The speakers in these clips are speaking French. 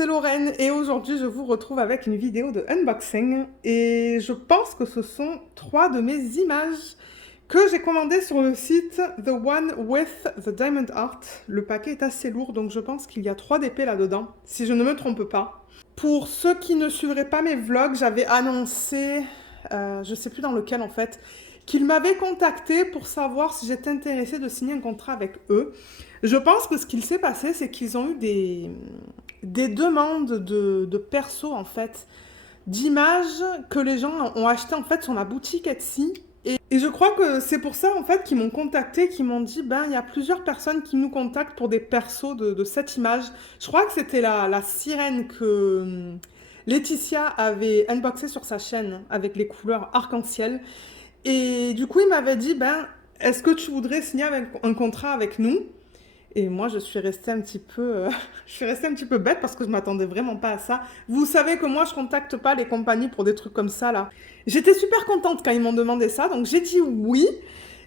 c'est Lorraine et aujourd'hui je vous retrouve avec une vidéo de unboxing et je pense que ce sont 3 de mes images que j'ai commandées sur le site The One with the Diamond Art. Le paquet est assez lourd donc je pense qu'il y a 3 DP là-dedans, si je ne me trompe pas. Pour ceux qui ne suivraient pas mes vlogs, j'avais annoncé, je sais plus dans lequel en fait, qu'ils m'avaient contacté pour savoir si j'étais intéressée de signer un contrat avec eux. Je pense que ce qu'il s'est passé, c'est qu'ils ont eu des demandes de perso en fait, d'images que les gens ont achetées en fait sur la boutique Etsy. Et je crois que c'est pour ça en fait qu'ils m'ont contacté, qu'ils m'ont dit ben il y a plusieurs personnes qui nous contactent pour des persos de cette image. Je crois que c'était la sirène que Laetitia avait unboxée sur sa chaîne avec les couleurs arc-en-ciel. Et du coup il m'avait dit ben est-ce que tu voudrais signer un contrat avec nous? Et moi, je suis restée un petit peu, je suis restée un petit peu bête parce que je m'attendais vraiment pas à ça. Vous savez que moi, je contacte pas les compagnies pour des trucs comme ça là. J'étais super contente quand ils m'ont demandé ça, donc j'ai dit oui.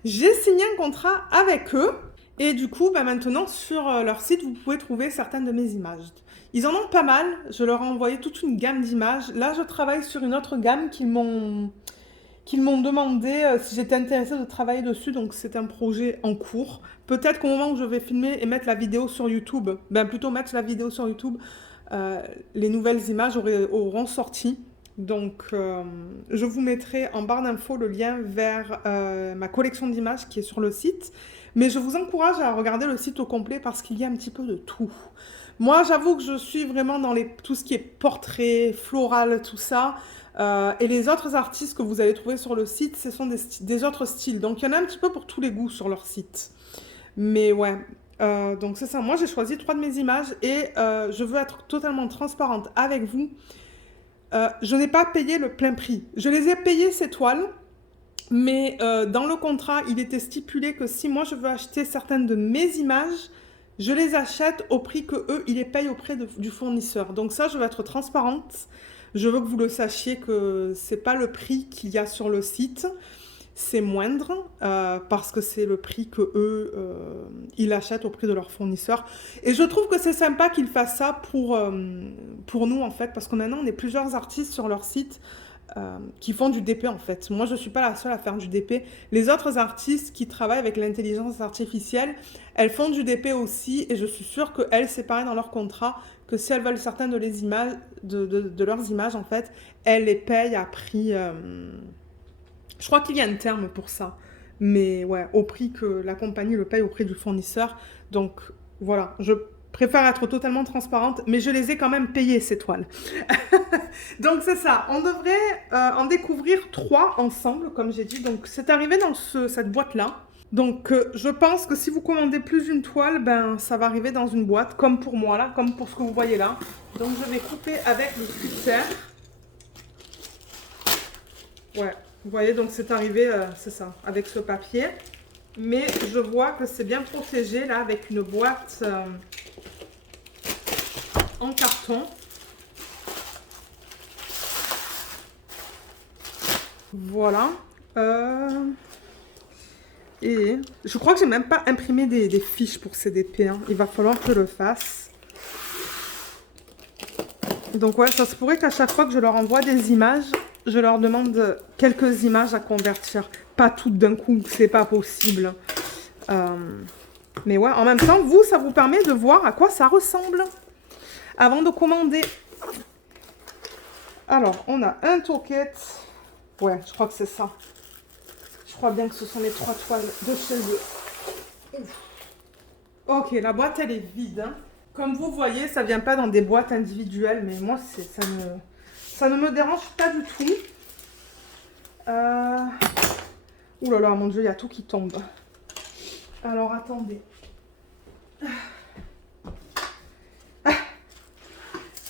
J'ai signé un contrat avec eux et du coup, bah, maintenant sur leur site, vous pouvez trouver certaines de mes images. Ils en ont pas mal. Je leur ai envoyé toute une gamme d'images. Là, je travaille sur une autre gamme qu'ils m'ont demandé si j'étais intéressée de travailler dessus, donc c'est un projet en cours. Peut-être qu'au moment où je vais filmer et mettre la vidéo sur YouTube, ben plutôt mettre la vidéo sur YouTube, les nouvelles images auront sorti. Donc je vous mettrai en barre d'infos le lien vers ma collection d'images qui est sur le site. Mais je vous encourage à regarder le site au complet parce qu'il y a un petit peu de tout. Moi, j'avoue que je suis vraiment dans tout ce qui est portrait, floral, tout ça. Et les autres artistes que vous allez trouver sur le site, ce sont des autres styles. Donc il y en a un petit peu pour tous les goûts sur leur site. Mais ouais, donc c'est ça. Moi j'ai choisi 3 de mes images et je veux être totalement transparente avec vous. Je n'ai pas payé le plein prix. Je les ai payées ces toiles, mais dans le contrat, il était stipulé que si moi je veux acheter certaines de mes images, je les achète au prix que eux, ils les payent auprès du fournisseur. Donc ça, je veux être transparente. Je veux que vous le sachiez que c'est pas le prix qu'il y a sur le site, c'est moindre parce que c'est le prix que eux ils achètent auprès de leur fournisseur. Et je trouve que c'est sympa qu'ils fassent ça pour nous en fait, parce que maintenant on est plusieurs artistes sur leur site qui font du DP en fait. Moi je suis pas la seule à faire du DP. Les autres artistes qui travaillent avec l'intelligence artificielle, elles font du DP aussi et je suis sûre qu'elles, c'est pareil dans leur contrat, que si elles veulent certaines de les images, de leurs images en fait, elles les payent à prix... je crois qu'il y a un terme pour ça. Mais ouais, au prix que la compagnie le paye au prix du fournisseur. Donc voilà, je préfère être totalement transparente, mais je les ai quand même payées ces toiles. Donc c'est ça, on devrait en découvrir 3 ensemble, comme j'ai dit. Donc c'est arrivé dans cette boîte-là. Donc je pense que si vous commandez plus d'une toile, ben ça va arriver dans une boîte, comme pour moi là, comme pour ce que vous voyez là. Donc je vais couper avec le cutter. Ouais, vous voyez, donc c'est arrivé, c'est ça, avec ce papier. Mais je vois que c'est bien protégé là, avec une boîte en carton. Voilà. Et je crois que j'ai même pas imprimé des fiches pour CDP. Hein. Il va falloir que je le fasse. Donc ouais, ça se pourrait qu'à chaque fois que je leur envoie des images, je leur demande quelques images à convertir. Pas toutes d'un coup, c'est pas possible. Mais ouais, en même temps, vous, ça vous permet de voir à quoi ça ressemble avant de commander. Alors, on a un toquette. Ouais, je crois que c'est ça. Je crois bien que ce sont les 3 toiles de chez eux. Ouf. Ok, la boîte, elle est vide. Hein. Comme vous voyez, ça vient pas dans des boîtes individuelles, mais moi, ça ne me dérange pas du tout. Ouh là là, mon Dieu, il y a tout qui tombe. Alors, attendez.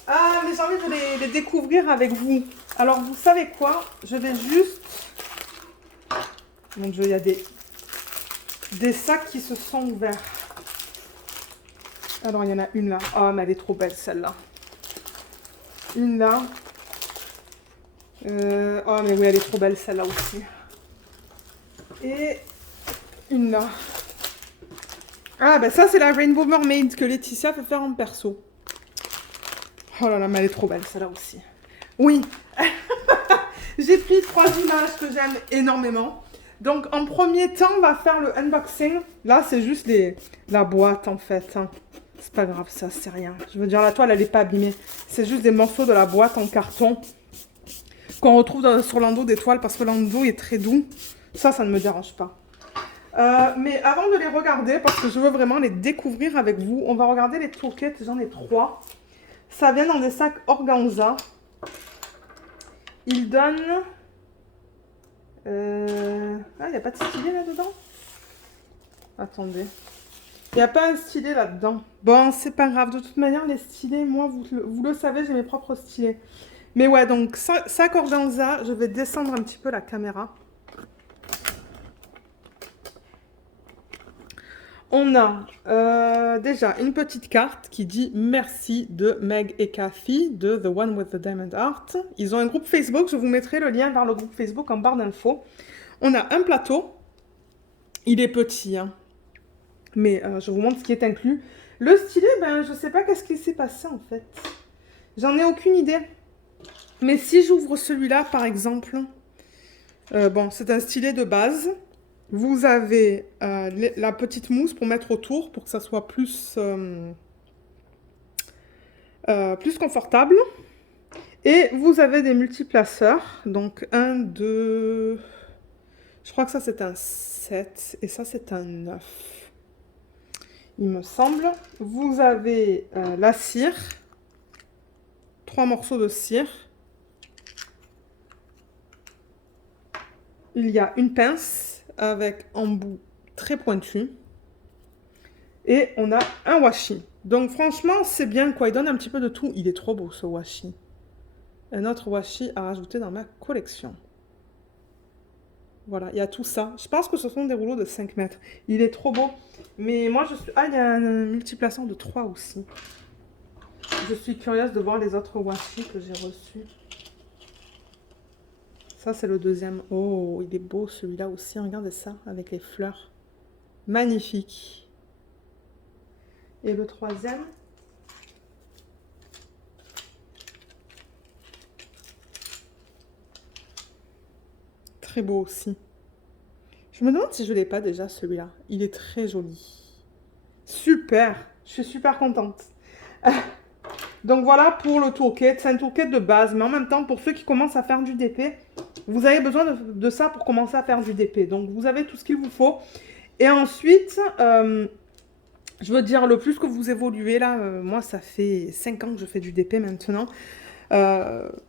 Ah, mais j'ai envie de les découvrir avec vous. Alors, vous savez quoi? Je vais juste... Mon Dieu, il y a des sacs qui se sont ouverts. Alors, il y en a une là. Oh, mais elle est trop belle, celle-là. Une là. Oh, mais oui, elle est trop belle, celle-là aussi. Et une là. Ah, ben ça, c'est la Rainbow Mermaid que Laetitia fait faire en perso. Oh là là, mais elle est trop belle, celle-là aussi. Oui, j'ai pris 3 images que j'aime énormément. Donc, en premier temps, on va faire le unboxing. Là, c'est juste la boîte, en fait. Hein. C'est pas grave, ça, c'est rien. Je veux dire, la toile, elle n'est pas abîmée. C'est juste des morceaux de la boîte en carton qu'on retrouve sur l'endos des toiles parce que l'endos est très doux. Ça ne me dérange pas. Mais avant de les regarder, parce que je veux vraiment les découvrir avec vous, on va regarder les toolkits. J'en ai 3. Ça vient dans des sacs organza. Ils donnent... Ah, il n'y a pas de stylet là-dedans? Attendez. Il n'y a pas un stylet là-dedans. Bon, c'est pas grave. De toute manière, les stylets, moi, vous le savez, j'ai mes propres stylets. Mais ouais, donc, sac organza. Je vais descendre un petit peu la caméra. On a déjà une petite carte qui dit « Merci » de Meg et Kathy de The One with the Diamond Heart. Ils ont un groupe Facebook, je vous mettrai le lien vers le groupe Facebook en barre d'infos. On a un plateau, il est petit, hein. Mais je vous montre ce qui est inclus. Le stylet, ben je sais pas qu'est-ce qui s'est passé en fait. J'en ai aucune idée. Mais si j'ouvre celui-là par exemple, bon c'est un stylet de base. Vous avez la petite mousse pour mettre autour pour que ça soit plus confortable. Et vous avez des multiplaceurs. Donc 1, 2... Je crois que ça c'est un 7 et ça c'est un 9. Il me semble. Vous avez la cire. 3 morceaux de cire. Il y a une pince avec un bout très pointu. Et on a un washi. Donc franchement, c'est bien quoi. Il donne un petit peu de tout. Il est trop beau ce washi. Un autre washi à rajouter dans ma collection. Voilà, il y a tout ça. Je pense que ce sont des rouleaux de 5 mètres. Il est trop beau. Mais moi, je suis... Ah, il y a un multiplaçant de 3 aussi. Je suis curieuse de voir les autres washi que j'ai reçus. Ça, c'est le deuxième. Oh, il est beau celui-là aussi. Regardez ça, avec les fleurs. Magnifique. Et le troisième. Très beau aussi. Je me demande si je ne l'ai pas déjà, celui-là. Il est très joli. Super. Je suis super contente. Donc voilà pour le toolkit. C'est un toolkit de base. Mais en même temps, pour ceux qui commencent à faire du DP, vous avez besoin de ça pour commencer à faire du DP. Donc vous avez tout ce qu'il vous faut. Et ensuite, je veux dire, le plus que vous évoluez là, moi ça fait 5 ans que je fais du DP maintenant.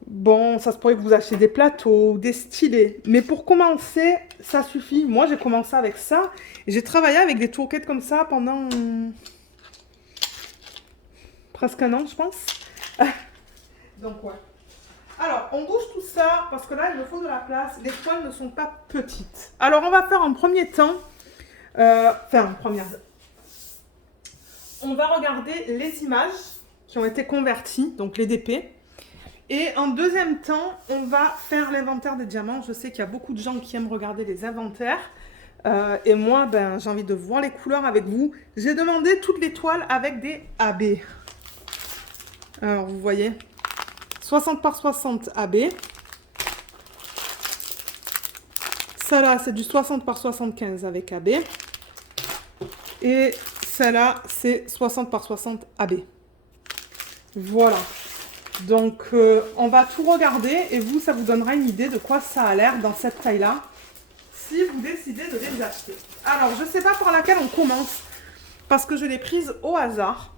Bon, ça se pourrait que vous achetiez des plateaux, des stylets. Mais pour commencer, ça suffit. Moi, j'ai commencé avec ça. J'ai travaillé avec des toolkits comme ça pendant presque un an, je pense. Donc, ouais. Alors, on bouge tout ça parce que là, il me faut de la place. Les toiles ne sont pas petites. Alors, on va faire en premier temps... on va regarder les images qui ont été converties, donc les DP. Et en deuxième temps, on va faire l'inventaire des diamants. Je sais qu'il y a beaucoup de gens qui aiment regarder les inventaires. Et moi, ben, j'ai envie de voir les couleurs avec vous. J'ai demandé toutes les toiles avec des AB. Alors, vous voyez, 60 par 60 AB. Celle-là, c'est du 60 par 75 avec AB. Et celle-là, c'est 60 par 60 AB. Voilà. Donc, on va tout regarder et vous, ça vous donnera une idée de quoi ça a l'air dans cette taille-là, si vous décidez de les acheter. Alors, je ne sais pas par laquelle on commence, parce que je l'ai prise au hasard.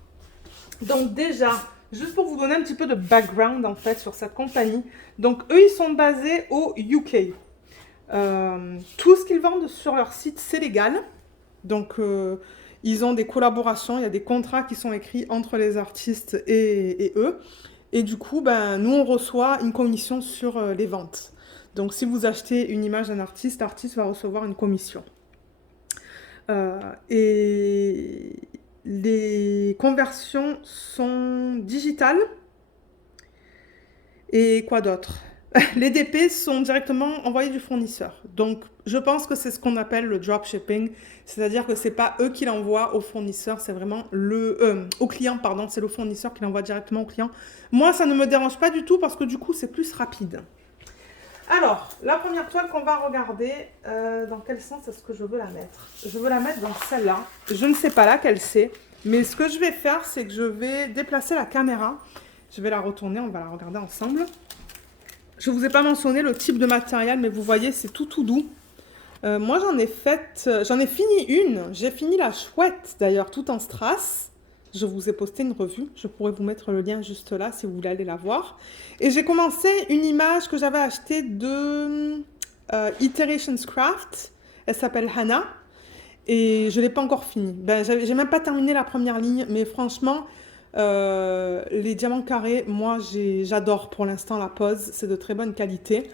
Donc déjà, juste pour vous donner un petit peu de background, en fait, sur cette compagnie. Donc, eux, ils sont basés au UK. Tout ce qu'ils vendent sur leur site, c'est légal. Donc, ils ont des collaborations, il y a des contrats qui sont écrits entre les artistes et eux. Et du coup, ben, nous, on reçoit une commission sur les ventes. Donc, si vous achetez une image d'un artiste, l'artiste va recevoir une commission. Et les conversions sont digitales. Et quoi d'autre? les DP sont directement envoyés du fournisseur. Donc, je pense que c'est ce qu'on appelle le dropshipping, c'est-à-dire que c'est pas eux qui l'envoient au fournisseur, c'est vraiment au client, pardon, c'est le fournisseur qui l'envoie directement au client. Moi, ça ne me dérange pas du tout parce que du coup, c'est plus rapide. Alors, la première toile qu'on va regarder, dans quel sens est-ce que je veux la mettre? Je veux la mettre dans celle-là. Je ne sais pas laquelle c'est, mais ce que je vais faire, c'est que je vais déplacer la caméra. Je vais la retourner, on va la regarder ensemble. Je ne vous ai pas mentionné le type de matériel, mais vous voyez, c'est tout doux. Moi, j'en ai fini une. J'ai fini la chouette, d'ailleurs, tout en strass. Je vous ai posté une revue. Je pourrais vous mettre le lien juste là, si vous voulez aller la voir. Et j'ai commencé une image que j'avais achetée de Iterations Craft. Elle s'appelle Hannah. Et je ne l'ai pas encore finie. Ben, j'ai même pas terminé la première ligne, mais franchement... les diamants carrés, moi j'adore pour l'instant la pose, c'est de très bonne qualité.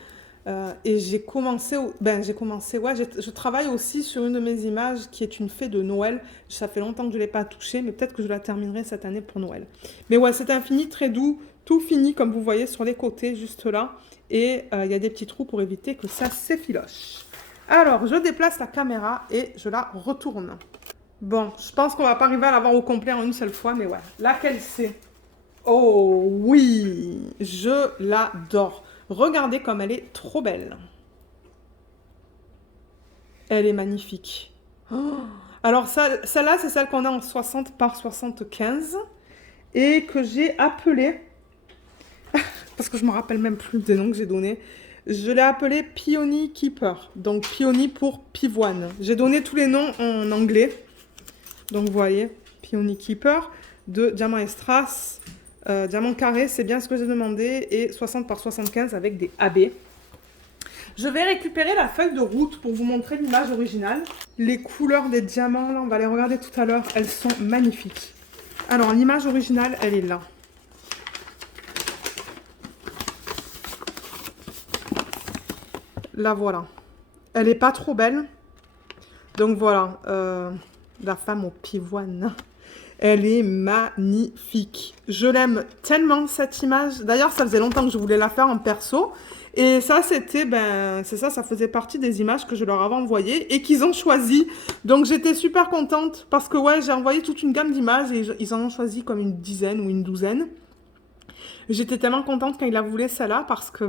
Et j'ai commencé, je travaille aussi sur une de mes images qui est une fée de Noël. Ça fait longtemps que je ne l'ai pas touchée, mais peut-être que je la terminerai cette année pour Noël. Mais ouais, c'est un fini très doux, tout fini comme vous voyez sur les côtés, juste là. Et il y a des petits trous pour éviter que ça s'effiloche. Alors, je déplace la caméra et je la retourne. Bon, je pense qu'on va pas arriver à l'avoir au complet en une seule fois, mais ouais. Laquelle c'est? Oh oui, je l'adore. Regardez comme elle est trop belle. Elle est magnifique. Oh. Alors celle-là, c'est celle qu'on a en 60 par 75 et que j'ai appelée, parce que je me rappelle même plus des noms que j'ai donnés, je l'ai appelée Peony Keeper. Donc Peony pour pivoine. J'ai donné tous les noms en anglais. Donc vous voyez, Peony Keeper, de diamant et strass, diamant carré, c'est bien ce que j'ai demandé, et 60 par 75 avec des AB. Je vais récupérer la feuille de route pour vous montrer l'image originale. Les couleurs des diamants, là, on va les regarder tout à l'heure, elles sont magnifiques. Alors, l'image originale, elle est là. La voilà. Elle n'est pas trop belle. Donc voilà, la femme au pivoine. Elle est magnifique. Je l'aime tellement cette image. D'ailleurs, ça faisait longtemps que je voulais la faire en perso. Et ça, c'était, c'est ça, ça faisait partie des images que je leur avais envoyées et qu'ils ont choisi. Donc, j'étais super contente parce que, ouais, j'ai envoyé toute une gamme d'images et ils en ont choisi comme une dizaine ou une douzaine. J'étais tellement contente quand ils la voulaient, celle-là, parce que,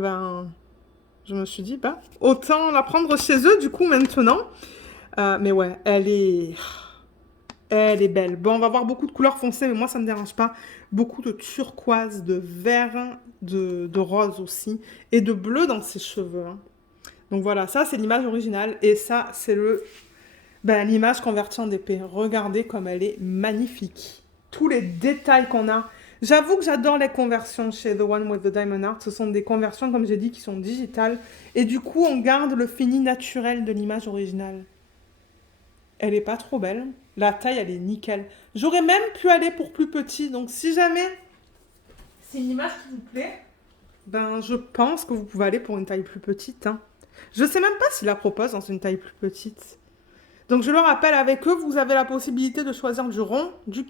je me suis dit, autant la prendre chez eux, du coup, maintenant. Mais ouais, elle est belle. Bon, on va voir beaucoup de couleurs foncées, mais moi, ça ne me dérange pas. Beaucoup de turquoise, de vert, de rose aussi, et de bleu dans ses cheveux. Hein. Donc voilà, ça, c'est l'image originale, et ça, c'est l'image convertie en DP. Regardez comme elle est magnifique. Tous les détails qu'on a. J'avoue que j'adore les conversions chez The One with the Diamond Art. Ce sont des conversions, comme j'ai dit, qui sont digitales. Et du coup, on garde le fini naturel de l'image originale. Elle est pas trop belle. La taille, elle est nickel. J'aurais même pu aller pour plus petit. Donc, si jamais c'est une image qui vous plaît, je pense que vous pouvez aller pour une taille plus petite. Hein. Je sais même pas s'ils la proposent dans une taille plus petite. Donc, je le rappelle, avec eux, vous avez la possibilité de choisir du rond, du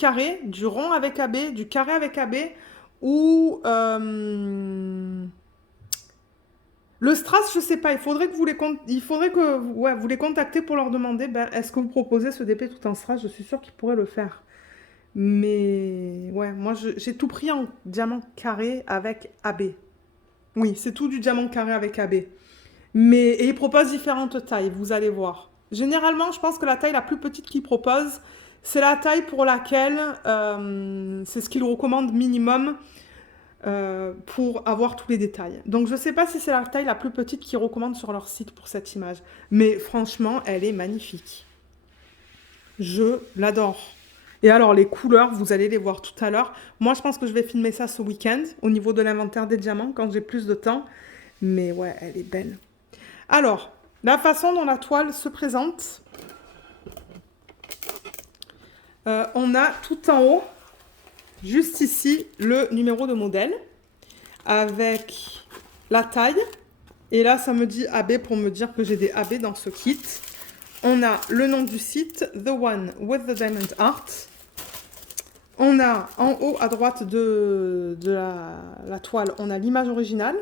rond avec AB, du carré avec AB ou... Le strass, je sais pas, il faudrait que vous les contactez pour leur demander est-ce que vous proposez ce DP tout en strass. Je suis sûre qu'ils pourraient le faire. Mais ouais, moi j'ai tout pris en diamant carré avec AB. Oui, c'est tout du diamant carré avec AB. Et ils proposent différentes tailles, vous allez voir. Généralement, je pense que la taille la plus petite qu'ils proposent, c'est la taille pour laquelle c'est ce qu'ils recommandent minimum. Pour avoir tous les détails. Donc je sais pas si c'est la taille la plus petite qu'ils recommandent sur leur site pour cette image. Mais franchement, elle est magnifique. Je l'adore. Et alors les couleurs, vous allez les voir tout à l'heure. Moi je pense que je vais filmer ça ce week-end au niveau de l'inventaire des diamants quand j'ai plus de temps. Mais ouais, elle est belle. Alors, la façon dont la toile se présente. On a tout en haut juste ici, le numéro de modèle avec la taille. Et là, ça me dit AB pour me dire que j'ai des AB dans ce kit. On a le nom du site, The One with the Diamond Art. On a en haut à droite de la toile, on a l'image originale.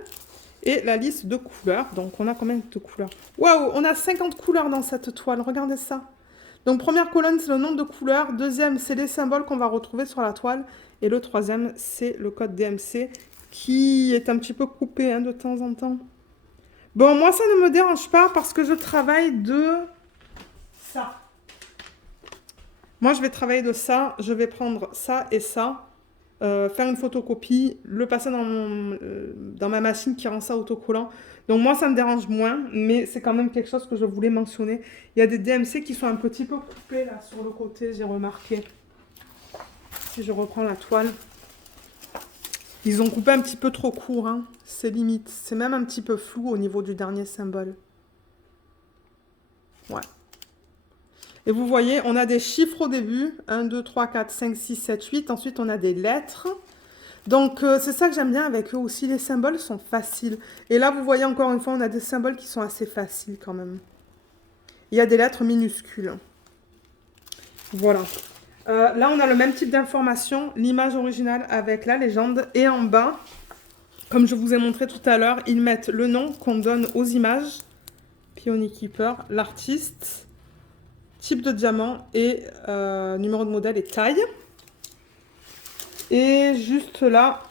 et la liste de couleurs. Donc, on a combien de couleurs? Waouh, on a 50 couleurs dans cette toile. Regardez ça. Donc, première colonne, c'est le nombre de couleurs. Deuxième, c'est les symboles qu'on va retrouver sur la toile. Et le troisième, c'est le code DMC qui est un petit peu coupé hein, de temps en temps. Bon, moi, ça ne me dérange pas parce que je travaille de ça. Moi, je vais travailler de ça. Je vais prendre ça et ça. Faire une photocopie, le passer dans ma machine qui rend ça autocollant. Donc moi, ça me dérange moins, mais c'est quand même quelque chose que je voulais mentionner. Il y a des DMC qui sont un petit peu coupés là sur le côté, j'ai remarqué. Si je reprends la toile, ils ont coupé un petit peu trop court, hein. C'est limite. C'est même un petit peu flou au niveau du dernier symbole. Ouais. Et vous voyez, on a des chiffres au début. 1, 2, 3, 4, 5, 6, 7, 8. Ensuite, on a des lettres. Donc, c'est ça que j'aime bien avec eux aussi. Les symboles sont faciles. Et là, vous voyez encore une fois, on a des symboles qui sont assez faciles quand même. Il y a des lettres minuscules. Voilà. Là, on a le même type d'information. L'image originale avec la légende. Et en bas, comme je vous ai montré tout à l'heure, ils mettent le nom qu'on donne aux images. Peony Keeper, l'artiste, type de diamant et numéro de modèle et taille. Et juste là,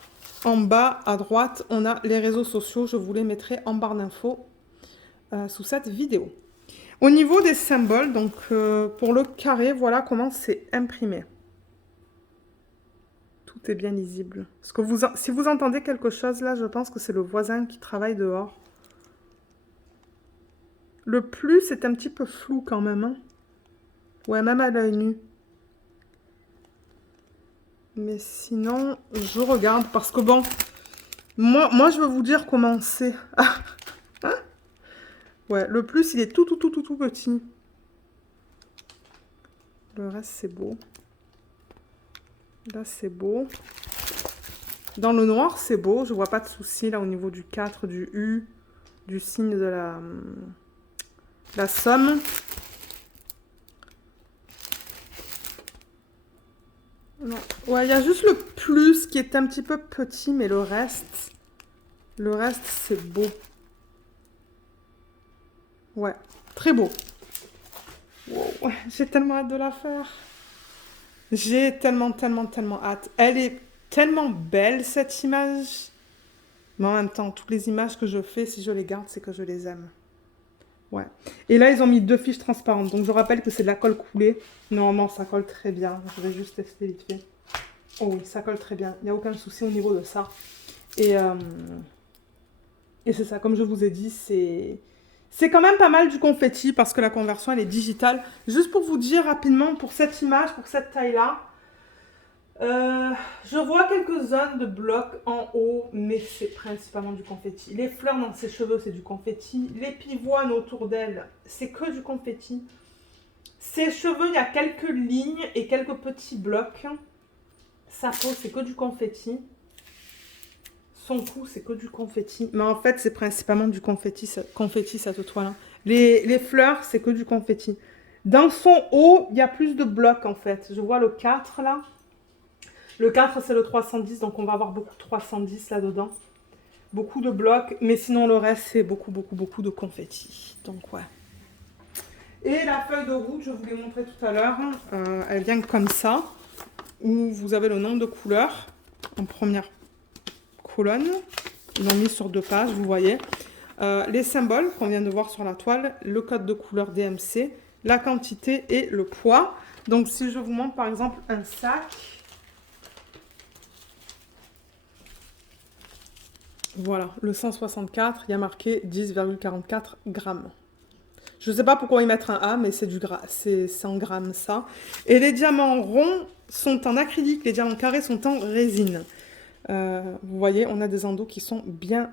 en bas à droite, on a les réseaux sociaux. Je vous les mettrai en barre d'infos sous cette vidéo. Au niveau des symboles, donc pour le carré, voilà comment c'est imprimé. Tout est bien lisible. Parce que si vous entendez quelque chose là, je pense que c'est le voisin qui travaille dehors. Le plus est un petit peu flou quand même. Hein. Ouais, même à l'œil nu. Mais sinon, je regarde parce que bon, moi je veux vous dire comment c'est. Ouais, le plus, il est tout petit. Le reste, c'est beau. Là, c'est beau. Dans le noir, c'est beau. Je vois pas de souci là au niveau du 4, du U, du signe de la somme. Non. Ouais, il y a juste le plus qui est un petit peu petit, mais le reste, c'est beau. Ouais, très beau. Wow, j'ai tellement hâte de la faire. J'ai tellement hâte. Elle est tellement belle, cette image. Mais en même temps, toutes les images que je fais, si je les garde, c'est que je les aime. Ouais. Et là, ils ont mis 2 fiches transparentes. Donc, je rappelle que c'est de la colle coulée. Normalement, ça colle très bien. Je vais juste tester vite fait. Oh oui, ça colle très bien. Il n'y a aucun souci au niveau de ça. Et c'est ça, comme je vous ai dit, c'est quand même pas mal du confetti parce que la conversion, elle est digitale. Juste pour vous dire rapidement, pour cette image, pour cette taille-là, je vois quelques zones de blocs en haut, mais c'est principalement du confetti. Les fleurs dans ses cheveux, c'est du confetti. Les pivoines autour d'elle, c'est que du confetti. Ses cheveux, il y a quelques lignes et quelques petits blocs. Sa peau, c'est que du confetti. Son cou, c'est que du confetti. Mais en fait, c'est principalement du confetti cette toile. Les fleurs, c'est que du confetti. Dans son haut, il y a plus de blocs, en fait. Je vois le 4, là. Le 4, c'est le 310, donc on va avoir beaucoup de 310 là-dedans. Beaucoup de blocs, mais sinon, le reste, c'est beaucoup de confetti. Donc, ouais. Et la feuille de route, je vous l'ai montré tout à l'heure. Elle vient comme ça, où vous avez le nombre de couleurs en première colonne. Ils l'ont mis sur 2 pages, vous voyez. Les symboles qu'on vient de voir sur la toile, le code de couleur DMC, la quantité et le poids. Donc, si je vous montre par exemple un sac, voilà, le 164, il y a marqué 10,44 grammes. Je ne sais pas pourquoi ils mettent un A, mais c'est en grammes ça. Et les diamants ronds sont en acrylique, les diamants carrés sont en résine. Vous voyez, on a des endos qui sont bien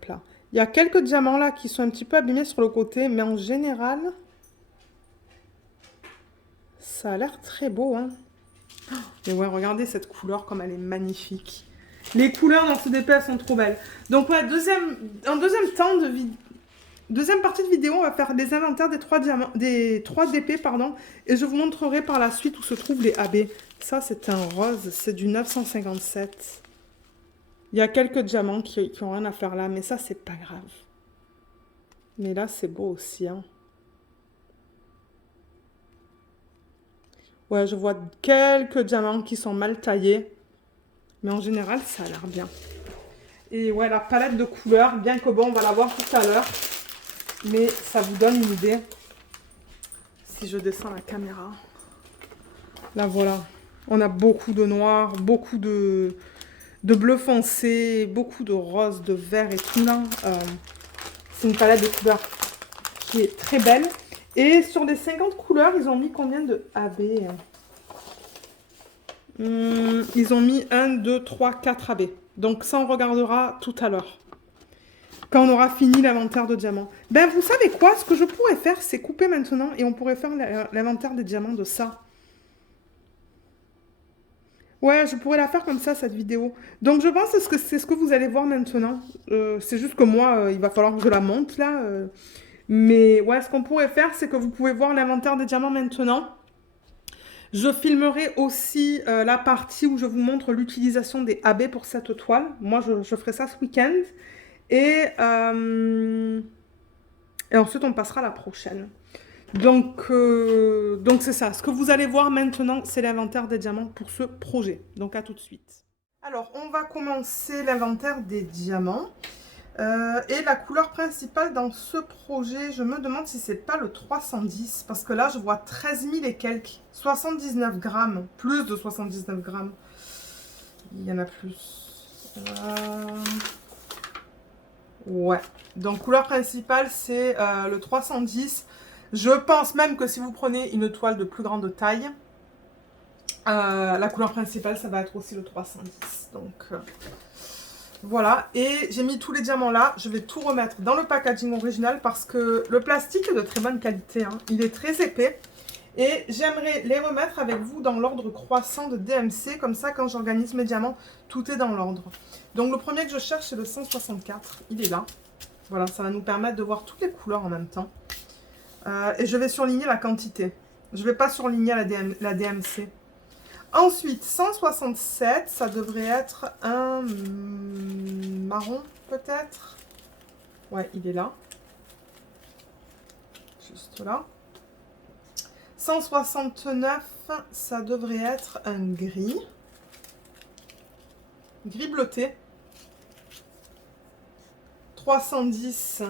plats. Il y a quelques diamants là qui sont un petit peu abîmés sur le côté, mais en général, ça a l'air très beau. Hein. Mais ouais, regardez cette couleur comme elle est magnifique. Les couleurs dans ce DP, elles sont trop belles. Donc ouais, deuxième partie de vidéo, on va faire les inventaires des 3 DP, pardon, et je vous montrerai par la suite où se trouvent les AB. Ça, c'est un rose, c'est du 957. Il y a quelques diamants qui ont rien à faire là, mais ça, c'est pas grave. Mais là, c'est beau aussi, hein. Ouais, je vois quelques diamants qui sont mal taillés. Mais en général, ça a l'air bien. Et ouais, la palette de couleurs, bien que bon, on va la voir tout à l'heure. Mais ça vous donne une idée. Si je descends la caméra. Là, voilà. On a beaucoup de noir, beaucoup de bleu foncé, beaucoup de rose, de vert et tout là. C'est une palette de couleurs qui est très belle. Et sur les 50 couleurs, ils ont mis combien de AB? Ils ont mis 1, 2, 3, 4 AB. Donc ça, on regardera tout à l'heure. Quand on aura fini l'inventaire de diamants. Ben, vous savez quoi? Ce que je pourrais faire, c'est couper maintenant et on pourrait faire l'inventaire des diamants de ça. Ouais, je pourrais la faire comme ça, cette vidéo. Donc, je pense que c'est ce que vous allez voir maintenant. C'est juste que moi, il va falloir que je la monte, là. Mais ouais, ce qu'on pourrait faire, c'est que vous pouvez voir l'inventaire des diamants maintenant. Je filmerai aussi la partie où je vous montre l'utilisation des AB pour cette toile. Moi, je ferai ça ce week-end. Et ensuite, on passera à la prochaine. Donc c'est ça. Ce que vous allez voir maintenant, c'est l'inventaire des diamants pour ce projet. Donc, à tout de suite. Alors, on va commencer l'inventaire des diamants. Et la couleur principale dans ce projet, je me demande si c'est pas le 310. Parce que là, je vois 13 000 et quelques. 79 grammes. Plus de 79 grammes. Il y en a plus. Ouais. Donc, couleur principale, c'est le 310. Je pense même que si vous prenez une toile de plus grande taille, la couleur principale, ça va être aussi le 310. Donc, voilà. Et j'ai mis tous les diamants là. Je vais tout remettre dans le packaging original parce que le plastique est de très bonne qualité, hein. Il est très épais. Et j'aimerais les remettre avec vous dans l'ordre croissant de DMC. Comme ça, quand j'organise mes diamants, tout est dans l'ordre. Donc, le premier que je cherche, c'est le 164. Il est là. Voilà, ça va nous permettre de voir toutes les couleurs en même temps. Et je vais surligner la quantité. Je ne vais pas surligner la DMC. Ensuite, 167, ça devrait être un marron peut-être. Ouais, il est là. Juste là. 169, ça devrait être un gris. Gris bleuté. 310.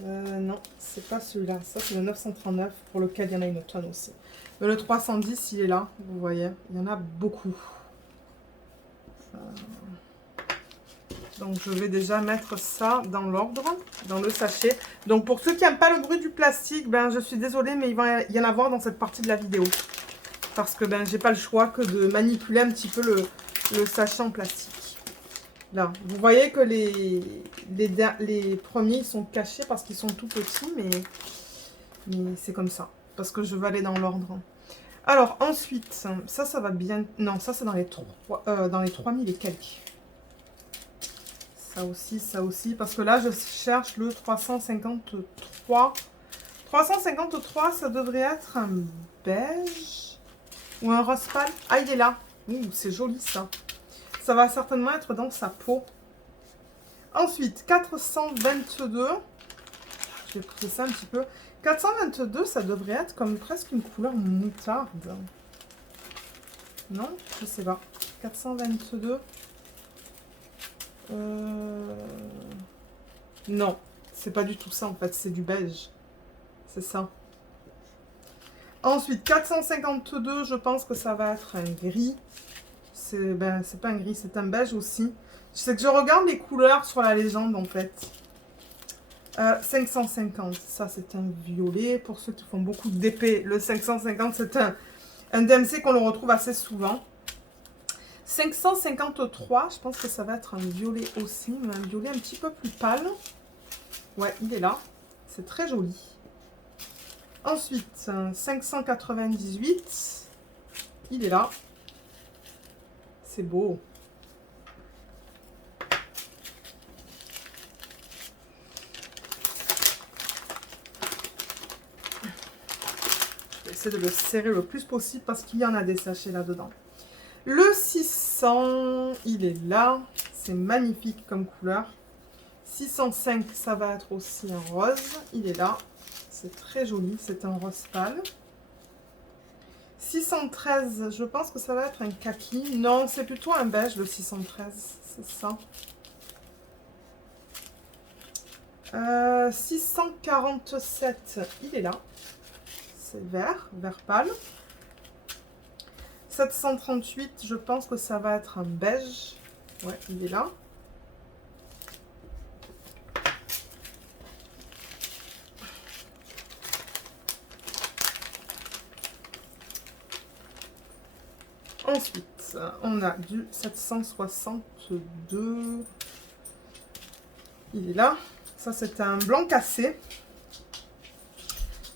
Non, c'est pas celui-là. Ça, c'est le 939 pour lequel il y en a une tonne aussi. Mais le 310, il est là. Vous voyez, il y en a beaucoup. Donc, je vais déjà mettre ça dans l'ordre, dans le sachet. Donc, pour ceux qui n'aiment pas le bruit du plastique, ben, je suis désolée, mais il va y en avoir dans cette partie de la vidéo. Parce que ben, j'ai pas le choix que de manipuler un petit peu le sachet en plastique. Là, vous voyez que les premiers sont cachés parce qu'ils sont tout petits, mais c'est comme ça. Parce que je veux aller dans l'ordre. Alors, ensuite, ça va bien... Non, ça, c'est dans les 3000 et quelques. Ça aussi, parce que là, je cherche le 353. 353, ça devrait être un beige ou un rose pâle. Ah, il est là. Ouh, c'est joli, ça. Ça va certainement être dans sa peau. Ensuite, 422. Je vais pousser ça un petit peu. 422, ça devrait être comme presque une couleur moutarde. Non, je sais pas. 422. Non, c'est pas du tout ça en fait. C'est du beige. C'est ça. Ensuite, 452, je pense que ça va être un gris. C'est pas un gris, c'est un beige aussi. Je sais que je regarde les couleurs sur la légende en fait. 550, ça c'est un violet. Pour ceux qui font beaucoup d'épées, le 550 c'est un DMC qu'on le retrouve assez souvent. 553, je pense que ça va être un violet aussi, mais un violet un petit peu plus pâle. Ouais, il est là. C'est très joli. Ensuite, 598, il est là. C'est beau. Je vais essayer de le serrer le plus possible parce qu'il y en a des sachets là-dedans. Le 600, il est là. C'est magnifique comme couleur. 605, ça va être aussi un rose. Il est là. C'est très joli. C'est un rose pâle. 613, je pense que ça va être un kaki. Non, c'est plutôt un beige, le 613. C'est ça. 647, il est là. C'est vert, vert pâle. 738, je pense que ça va être un beige. Ouais, il est là. Ensuite, on a du 762. Il est là. Ça, c'est un blanc cassé.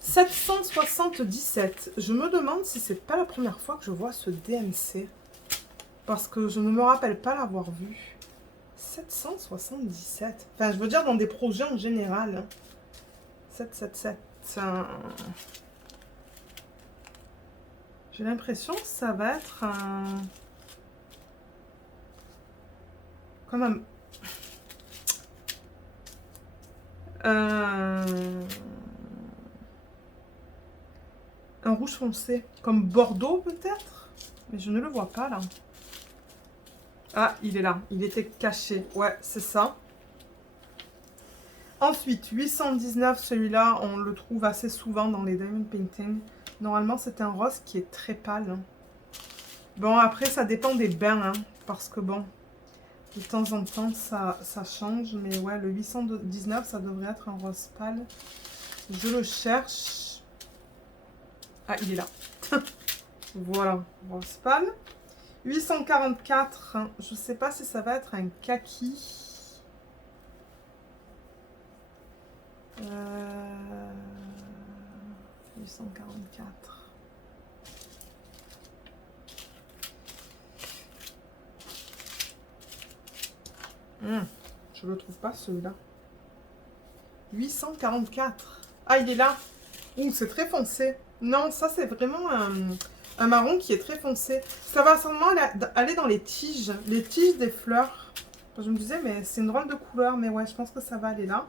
777. Je me demande si c'est pas la première fois que je vois ce DMC. Parce que je ne me rappelle pas l'avoir vu. 777. Enfin, je veux dire dans des projets en général. 777. J'ai l'impression que ça va être un... Comme un rouge foncé. Comme Bordeaux peut-être. Mais je ne le vois pas là. Ah, il est là. Il était caché. Ouais, c'est ça. Ensuite, 819, celui-là, on le trouve assez souvent dans les diamond painting. Normalement, c'est un rose qui est très pâle. Bon, après, ça dépend des bains, hein, parce que bon, de temps en temps, ça change. Mais ouais, le 819, ça devrait être un rose pâle. Je le cherche. Ah, il est là. Voilà, rose pâle. 844, je ne sais pas si ça va être un kaki. 844. Je le trouve pas celui-là. 844. Ah, il est là. Ouh, c'est très foncé. Non, ça c'est vraiment un marron qui est très foncé. Ça va sûrement aller dans les tiges des fleurs. Je me disais, mais c'est une drôle de couleur. Mais ouais, je pense que ça va aller là.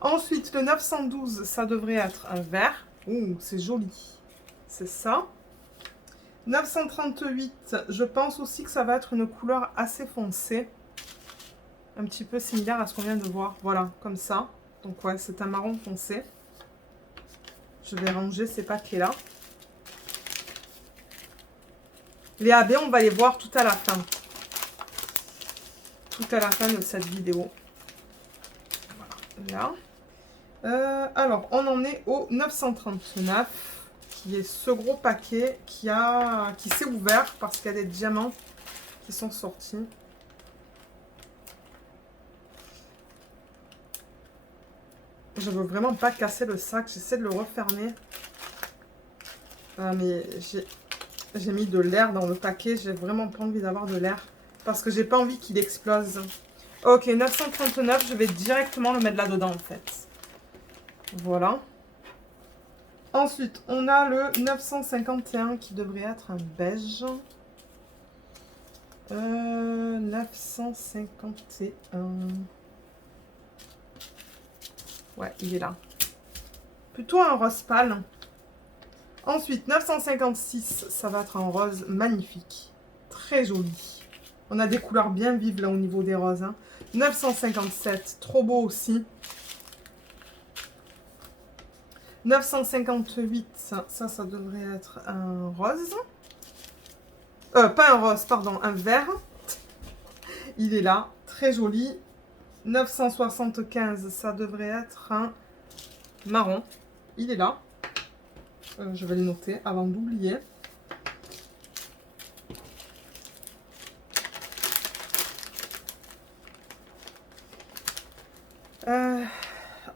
Ensuite, le 912, ça devrait être un vert. Ouh, c'est joli. C'est ça. 938, je pense aussi que ça va être une couleur assez foncée. Un petit peu similaire à ce qu'on vient de voir. Voilà, comme ça. Donc ouais, c'est un marron foncé. Je vais ranger ces paquets-là. Les AB, on va les voir tout à la fin. Tout à la fin de cette vidéo. Voilà, là. Alors, on en est au 939, qui est ce gros paquet qui s'est ouvert parce qu'il y a des diamants qui sont sortis. Je veux vraiment pas casser le sac, j'essaie de le refermer. Ah, mais j'ai mis de l'air dans le paquet, j'ai vraiment pas envie d'avoir de l'air. Parce que j'ai pas envie qu'il explose. Ok, 939, je vais directement le mettre là-dedans en fait. Voilà. Ensuite, on a le 951 qui devrait être un beige. 951. Ouais, il est là. Plutôt un rose pâle. Ensuite, 956, ça va être un rose magnifique. Très joli. On a des couleurs bien vives là au niveau des roses. Hein. 957, trop beau aussi. 958, ça devrait être un rose. Pas un rose, pardon, un vert. Il est là, très joli. 975, ça devrait être un marron. Il est là. Je vais le noter avant d'oublier.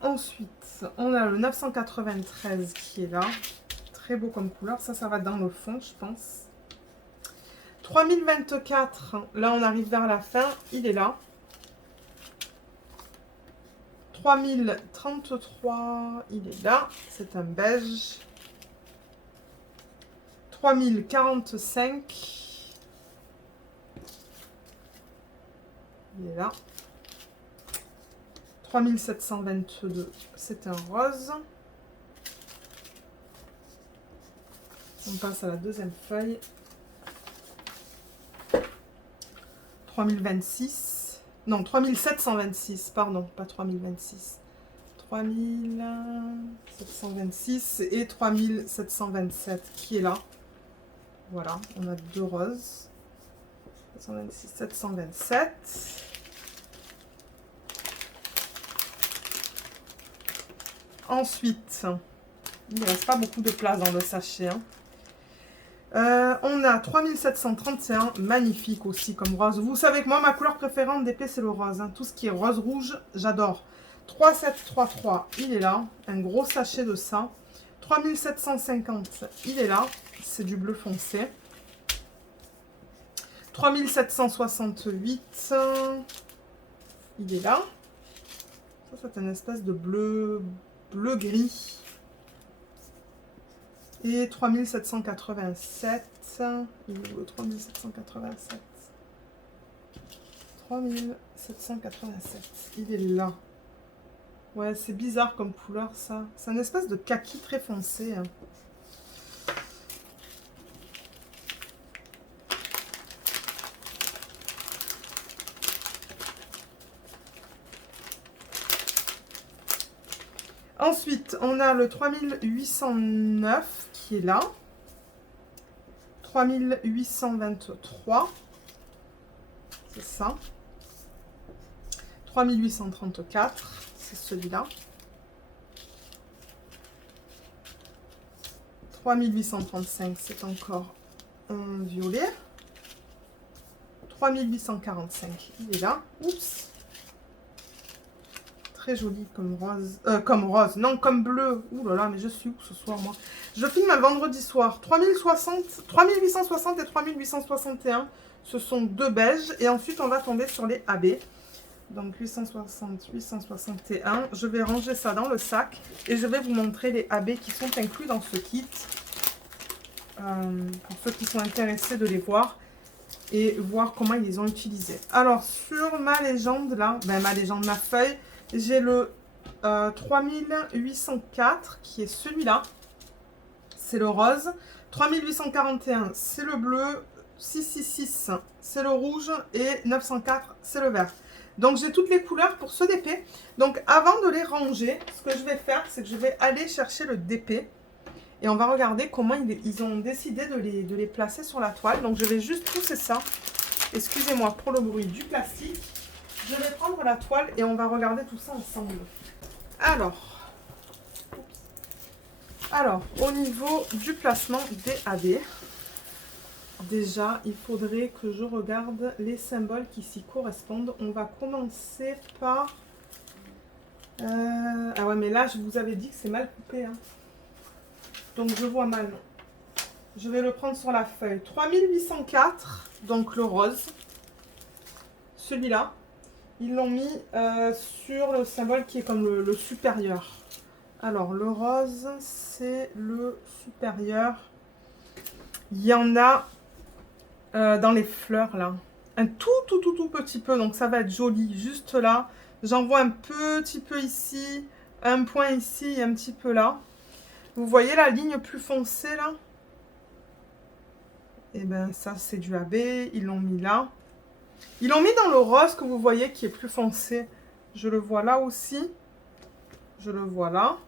Ensuite, on a le 993 qui est là. Très beau comme couleur. Ça va dans le fond, je pense. 3024, là on arrive vers la fin. Il est là. 3033, il est là. C'est un beige. 3045. Il est là. 3722, c'est un rose. On passe à la deuxième feuille. 3026. Non, 3726, pardon, pas 3026. 3726 et 3727 qui est là. Voilà, on a deux roses. 726, 727. Ensuite, il ne reste pas beaucoup de place dans le sachet. Hein. On a 3731, magnifique aussi comme rose. Vous savez que moi, ma couleur préférée d'épée, c'est le rose. Hein. Tout ce qui est rose-rouge, j'adore. 3733, il est là. Un gros sachet de ça. 3750, il est là. C'est du bleu foncé. 3768, il est là. Ça, c'est une espèce de bleu-gris. Et 3787. Il est où le 3787? 3787. Il est là. Ouais, c'est bizarre comme couleur, ça. C'est une espèce de kaki très foncé. Hein. Ensuite, on a le 3809 qui est là. 3823. C'est ça. 3834. C'est celui-là. 3835, c'est encore un violet. 3845, il est là. Oups. Très joli comme rose. Non, comme bleu. Ouh là là, mais je suis où ce soir, moi? Je filme un vendredi soir. 3860 et 3861, ce sont deux beiges. Et ensuite, on va tomber sur les AB. Donc 860, 861. Je vais ranger ça dans le sac. Et je vais vous montrer les AB qui sont inclus dans ce kit. Pour ceux qui sont intéressés de les voir. Et voir comment ils les ont utilisés. Alors, sur ma légende, là, ma feuille, j'ai le 3804 qui est celui-là. C'est le rose. 3841, c'est le bleu. 666, c'est le rouge. Et 904, c'est le vert. Donc, j'ai toutes les couleurs pour ce DP. Donc, avant de les ranger, ce que je vais faire, c'est que je vais aller chercher le DP. Et on va regarder comment ils ont décidé de les placer sur la toile. Donc, je vais juste pousser ça. Excusez-moi pour le bruit du plastique. Je vais prendre la toile et on va regarder tout ça ensemble. Alors, au niveau du placement des AB, déjà, il faudrait que je regarde les symboles qui s'y correspondent. On va commencer par... Ah ouais, mais là, je vous avais dit que c'est mal coupé. Hein. Donc, je vois mal. Je vais le prendre sur la feuille. 3804, donc le rose. Celui-là. Ils l'ont mis sur le symbole qui est comme le supérieur. Alors, le rose, c'est le supérieur. Il y en a dans les fleurs, là. Un tout petit peu. Donc, ça va être joli. Juste là. J'en vois un petit peu ici. Un point ici et un petit peu là. Vous voyez la ligne plus foncée, là? Et bien, ça, c'est du AB. Ils l'ont mis là. Ils l'ont mis dans le rose que vous voyez qui est plus foncé. Je le vois là aussi. Je le vois là.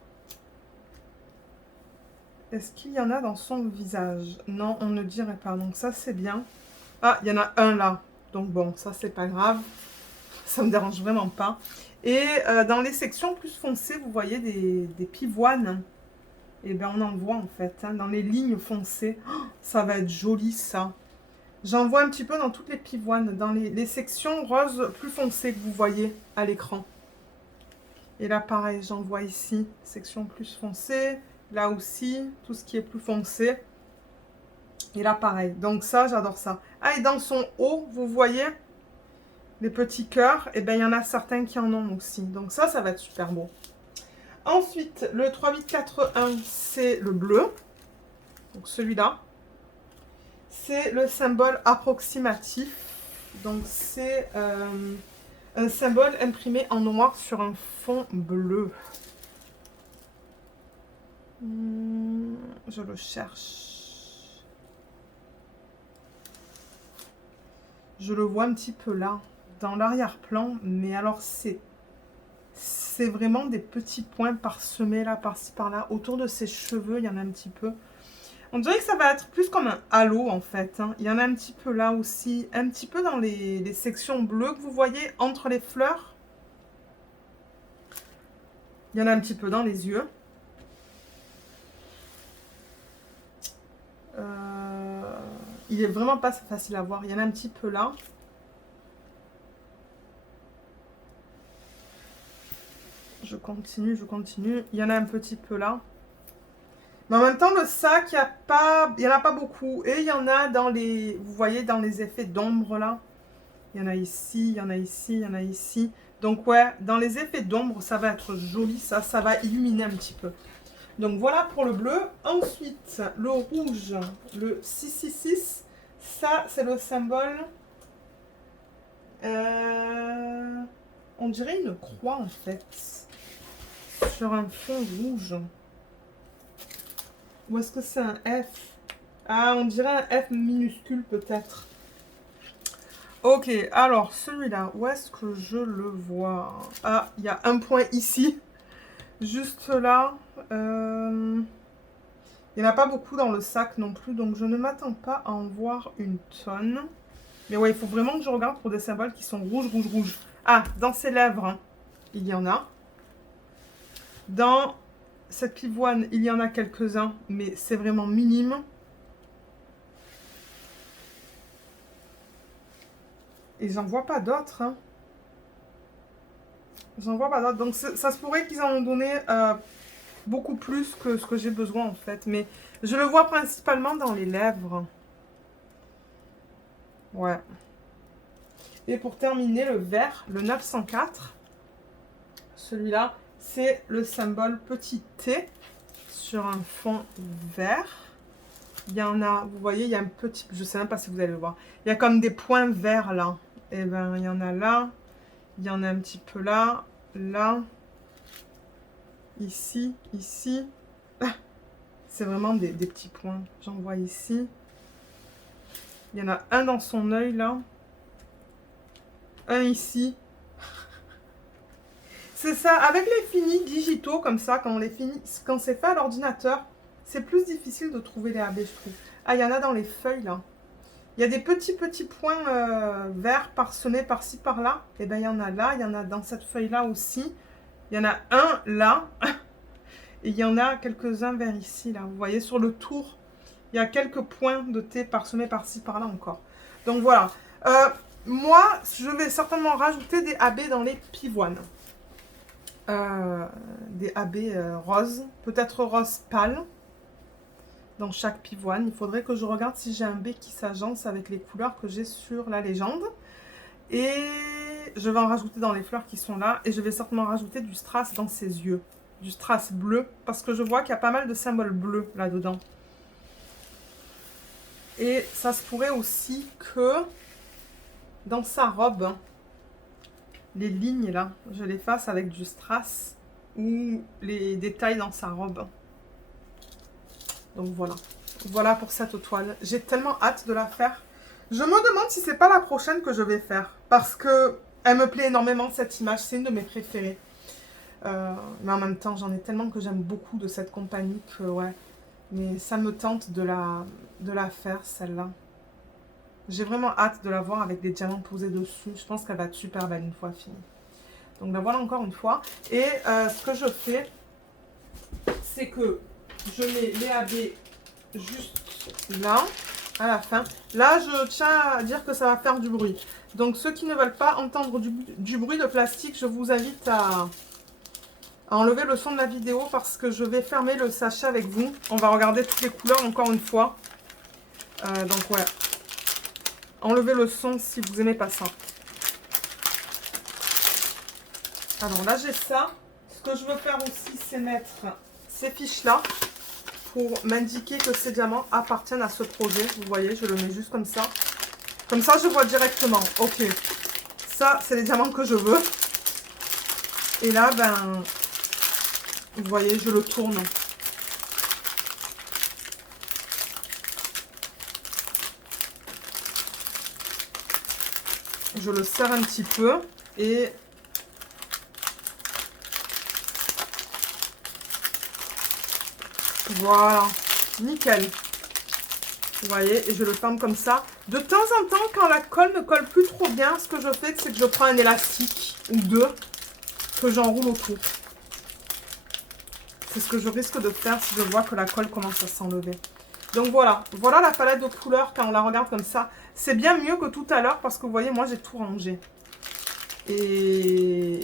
Est-ce qu'il y en a dans son visage? Non, on ne dirait pas. Donc ça, c'est bien. Ah, il y en a un là. Donc bon, ça, c'est pas grave. Ça me dérange vraiment pas. Et dans les sections plus foncées, vous voyez des pivoines. Et bien, on en voit en fait. Hein, dans les lignes foncées. Oh, ça va être joli, ça. J'en vois un petit peu dans toutes les pivoines, dans les sections roses plus foncées que vous voyez à l'écran. Et là, pareil, j'en vois ici, section plus foncée. Là aussi, tout ce qui est plus foncé. Et là, pareil. Donc ça, j'adore ça. Ah, et dans son haut, vous voyez les petits cœurs. Et bien, il y en a certains qui en ont aussi. Donc ça, ça va être super beau. Ensuite, le 3841, c'est le bleu. Donc celui-là. C'est le symbole approximatif. Donc c'est Un symbole imprimé en noir sur un fond bleu. Je le cherche. Je le vois un petit peu là, dans l'arrière-plan, mais alors c'est vraiment des petits points parsemés là, par-ci, par-là. Autour de ses cheveux, il y en a un petit peu. On dirait que ça va être plus comme un halo en fait. Hein. Il y en a un petit peu là aussi, un petit peu dans les sections bleues que vous voyez entre les fleurs. Il y en a un petit peu dans les yeux. Il est vraiment pas facile à voir. Il y en a un petit peu là. Je continue, je continue. Il y en a un petit peu là. Mais en même temps, le sac, il n'y en a pas beaucoup. Et il y en a dans les... Vous voyez, dans les effets d'ombre là. Il y en a ici, il y en a ici, il y en a ici. Donc ouais, dans les effets d'ombre, ça va être joli. Ça va illuminer un petit peu. Donc voilà pour le bleu. Ensuite, le rouge, le 666. Ça, c'est le symbole... on dirait une croix en fait. Sur un fond rouge. Ou est-ce que c'est un F? Ah, on dirait un F minuscule peut-être. Ok, alors celui-là, où est-ce que je le vois? Ah, il y a un point ici. Juste là. Il n'y en a pas beaucoup dans le sac non plus, donc je ne m'attends pas à en voir une tonne. Mais ouais, il faut vraiment que je regarde pour des symboles qui sont rouges, rouges, rouges. Ah, dans ses lèvres, hein, il y en a. Dans cette pivoine, il y en a quelques-uns, mais c'est vraiment minime. Et j'en vois pas d'autres. Hein. J'en vois pas d'autres. Donc ça se pourrait qu'ils en ont donné beaucoup plus que ce que j'ai besoin en fait. Mais je le vois principalement dans les lèvres. Ouais. Et pour terminer, le vert, le 904. Celui-là, c'est le symbole petit T sur un fond vert. Il y en a, vous voyez, il y a un petit, je sais même pas si vous allez le voir. Il y a comme des points verts là. Et ben, il y en a là. Il y en a un petit peu là. Là. Ici. Ici. Ah, c'est vraiment des petits points. J'en vois ici. Il y en a un dans son œil là. Un ici. C'est ça, avec les finis digitaux comme ça, quand c'est fait à l'ordinateur, c'est plus difficile de trouver les AB, je trouve. Ah, il y en a dans les feuilles là. Il y a des petits points verts parsemés par-ci par-là. Et bien il y en a là, il y en a dans cette feuille là aussi. Il y en a un là. Et il y en a quelques-uns vers ici là. Vous voyez sur le tour, il y a quelques points de thé parsemés par-ci par-là encore. Donc voilà. Moi, je vais certainement rajouter des AB dans les pivoines. Des AB roses, peut-être rose pâle dans chaque pivoine. Il faudrait que je regarde si j'ai un B qui s'agence avec les couleurs que j'ai sur la légende. Et je vais en rajouter dans les fleurs qui sont là. Et je vais certainement rajouter du strass dans ses yeux. Du strass bleu, parce que je vois qu'il y a pas mal de symboles bleus là-dedans. Et ça se pourrait aussi que dans sa robe, les lignes là, je les fasse avec du strass ou les détails dans sa robe. Donc voilà. Voilà pour cette toile. J'ai tellement hâte de la faire. Je me demande si c'est pas la prochaine que je vais faire. Parce que elle me plaît énormément cette image. C'est une de mes préférées. Mais en même temps, j'en ai tellement que j'aime beaucoup de cette compagnie que ouais. Mais ça me tente de la faire celle-là. J'ai vraiment hâte de la voir avec des diamants posés dessus. Je pense qu'elle va être super belle une fois finie. Donc la voilà encore une fois. Et ce que je fais, c'est que je mets les AB juste là, à la fin. Là, je tiens à dire que ça va faire du bruit. Donc ceux qui ne veulent pas entendre du bruit de plastique, je vous invite à enlever le son de la vidéo parce que je vais fermer le sachet avec vous. On va regarder toutes les couleurs encore une fois. Donc ouais. Enlevez le son si vous n'aimez pas ça. Alors là, j'ai ça. Ce que je veux faire aussi, c'est mettre ces fiches-là pour m'indiquer que ces diamants appartiennent à ce projet. Vous voyez, je le mets juste comme ça. Comme ça, je vois directement. Ok, ça, c'est les diamants que je veux. Et là, ben, vous voyez, je le tourne. Je le serre un petit peu et voilà, nickel. Vous voyez, et je le ferme comme ça. De temps en temps, quand la colle ne colle plus trop bien, ce que je fais, c'est que je prends un élastique ou deux que j'enroule autour. C'est ce que je risque de faire si je vois que la colle commence à s'enlever. Donc voilà, voilà la palette de couleurs quand on la regarde comme ça. C'est bien mieux que tout à l'heure parce que vous voyez, moi j'ai tout rangé. Et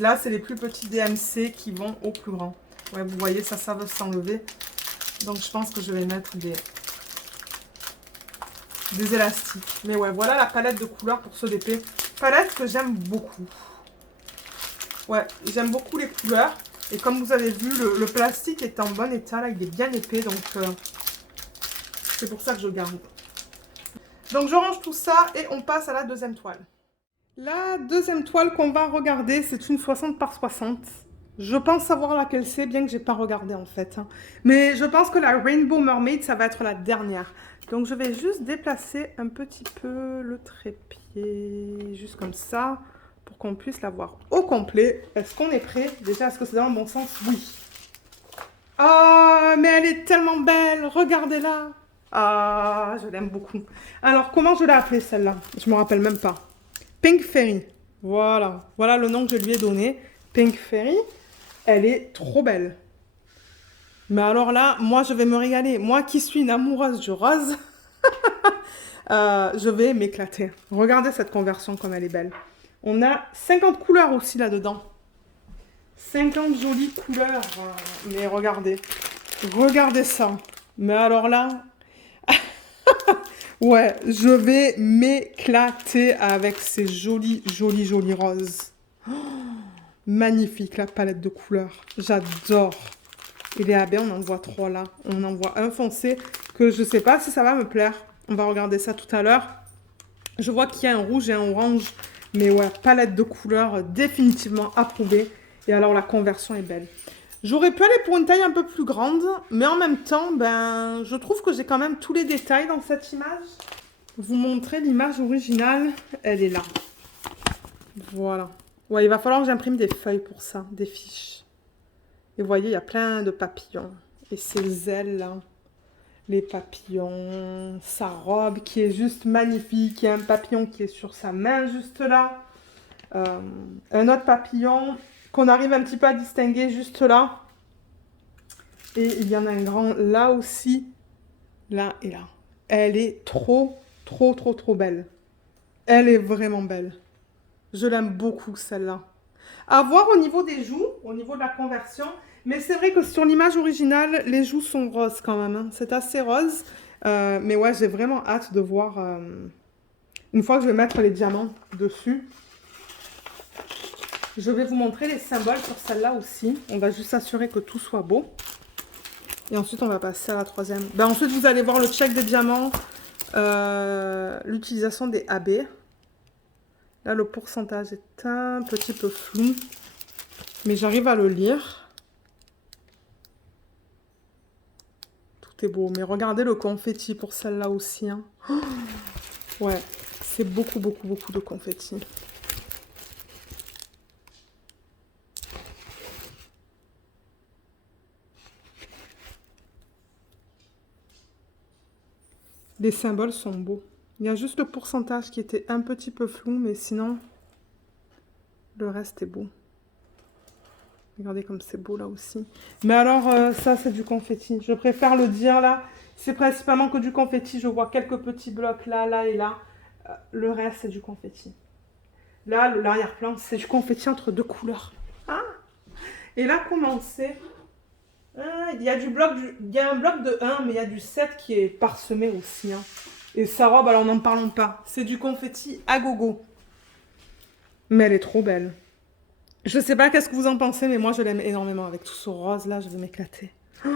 là, c'est les plus petits DMC qui vont au plus grand. Ouais, vous voyez, ça veut s'enlever. Donc je pense que je vais mettre des élastiques. Mais ouais, voilà la palette de couleurs pour ce DP. Palette que j'aime beaucoup. Ouais, j'aime beaucoup les couleurs. Et comme vous avez vu, le plastique est en bon état. Là, il est bien épais. Donc, c'est pour ça que je garde. Donc, je range tout ça et on passe à la deuxième toile. La deuxième toile qu'on va regarder, c'est une 60 par 60. Je pense savoir laquelle c'est, bien que je n'ai pas regardé en fait. Mais je pense que la Rainbow Mermaid, ça va être la dernière. Donc, je vais juste déplacer un petit peu le trépied, juste comme ça, pour qu'on puisse la voir au complet. Est-ce qu'on est prêt? Déjà, est-ce que c'est dans le bon sens? Oui. Ah, mais elle est tellement belle, regardez-la. Ah, je l'aime beaucoup. Alors, comment je l'ai appelée celle-là? Je me rappelle même pas. Pink Fairy. Voilà. Voilà le nom que je lui ai donné. Pink Fairy. Elle est trop belle. Mais alors là, moi, je vais me régaler. Moi qui suis une amoureuse du rose, je vais m'éclater. Regardez cette conversion comme elle est belle. On a 50 couleurs aussi là-dedans. 50 jolies couleurs. Mais regardez. Regardez ça. Mais alors là... ouais, je vais m'éclater avec ces jolis roses. Oh, magnifique la palette de couleurs. J'adore. Et les AB, on en voit 3 là. On en voit un foncé que je ne sais pas si ça va me plaire. On va regarder ça tout à l'heure. Je vois qu'il y a un rouge et un orange. Mais ouais, palette de couleurs définitivement approuvée. Et alors la conversion est belle. J'aurais pu aller pour une taille un peu plus grande, mais en même temps, ben, je trouve que j'ai quand même tous les détails dans cette image. Vous montrer l'image originale, elle est là. Voilà. Ouais, il va falloir que j'imprime des feuilles pour ça, des fiches. Et vous voyez, il y a plein de papillons. Et ces ailes là, les papillons, sa robe qui est juste magnifique. Il y a un papillon qui est sur sa main juste là. Un autre papillon qu'on arrive un petit peu à distinguer juste là. Et il y en a un grand là aussi, là et là. Elle est trop belle. Elle est vraiment belle. Je l'aime beaucoup celle-là. À voir au niveau des joues, au niveau de la conversion. Mais c'est vrai que sur l'image originale, les joues sont roses quand même. Hein. C'est assez rose. Mais ouais, j'ai vraiment hâte de voir... une fois que je vais mettre les diamants dessus. Je vais vous montrer les symboles sur celle-là aussi. On va juste s'assurer que tout soit beau. Et ensuite, on va passer à la troisième. Ben, ensuite, vous allez voir le check des diamants. L'utilisation des AB. Là, le pourcentage est un petit peu flou. Mais j'arrive à le lire. Tout est beau. Mais regardez le confetti pour celle-là aussi. Hein. Oh, ouais, c'est beaucoup de confetti. Les symboles sont beaux. Il y a juste le pourcentage qui était un petit peu flou, mais sinon, le reste est beau. Regardez comme c'est beau là aussi. Mais alors, ça, c'est du confetti. Je préfère le dire là. C'est principalement que du confetti. Je vois quelques petits blocs là, là et là. Le reste, c'est du confetti. Là, l'arrière-plan, c'est du confetti entre deux couleurs. Ah, et là, comment c'est? Il y a un bloc de 1, mais il y a du 7 qui est parsemé aussi. Hein. Et sa robe, alors n'en parlons pas. C'est du confetti à gogo. Mais elle est trop belle. Je sais pas qu'est-ce que vous en pensez, mais moi je l'aime énormément. Avec tout ce rose là, je vais m'éclater. Oh,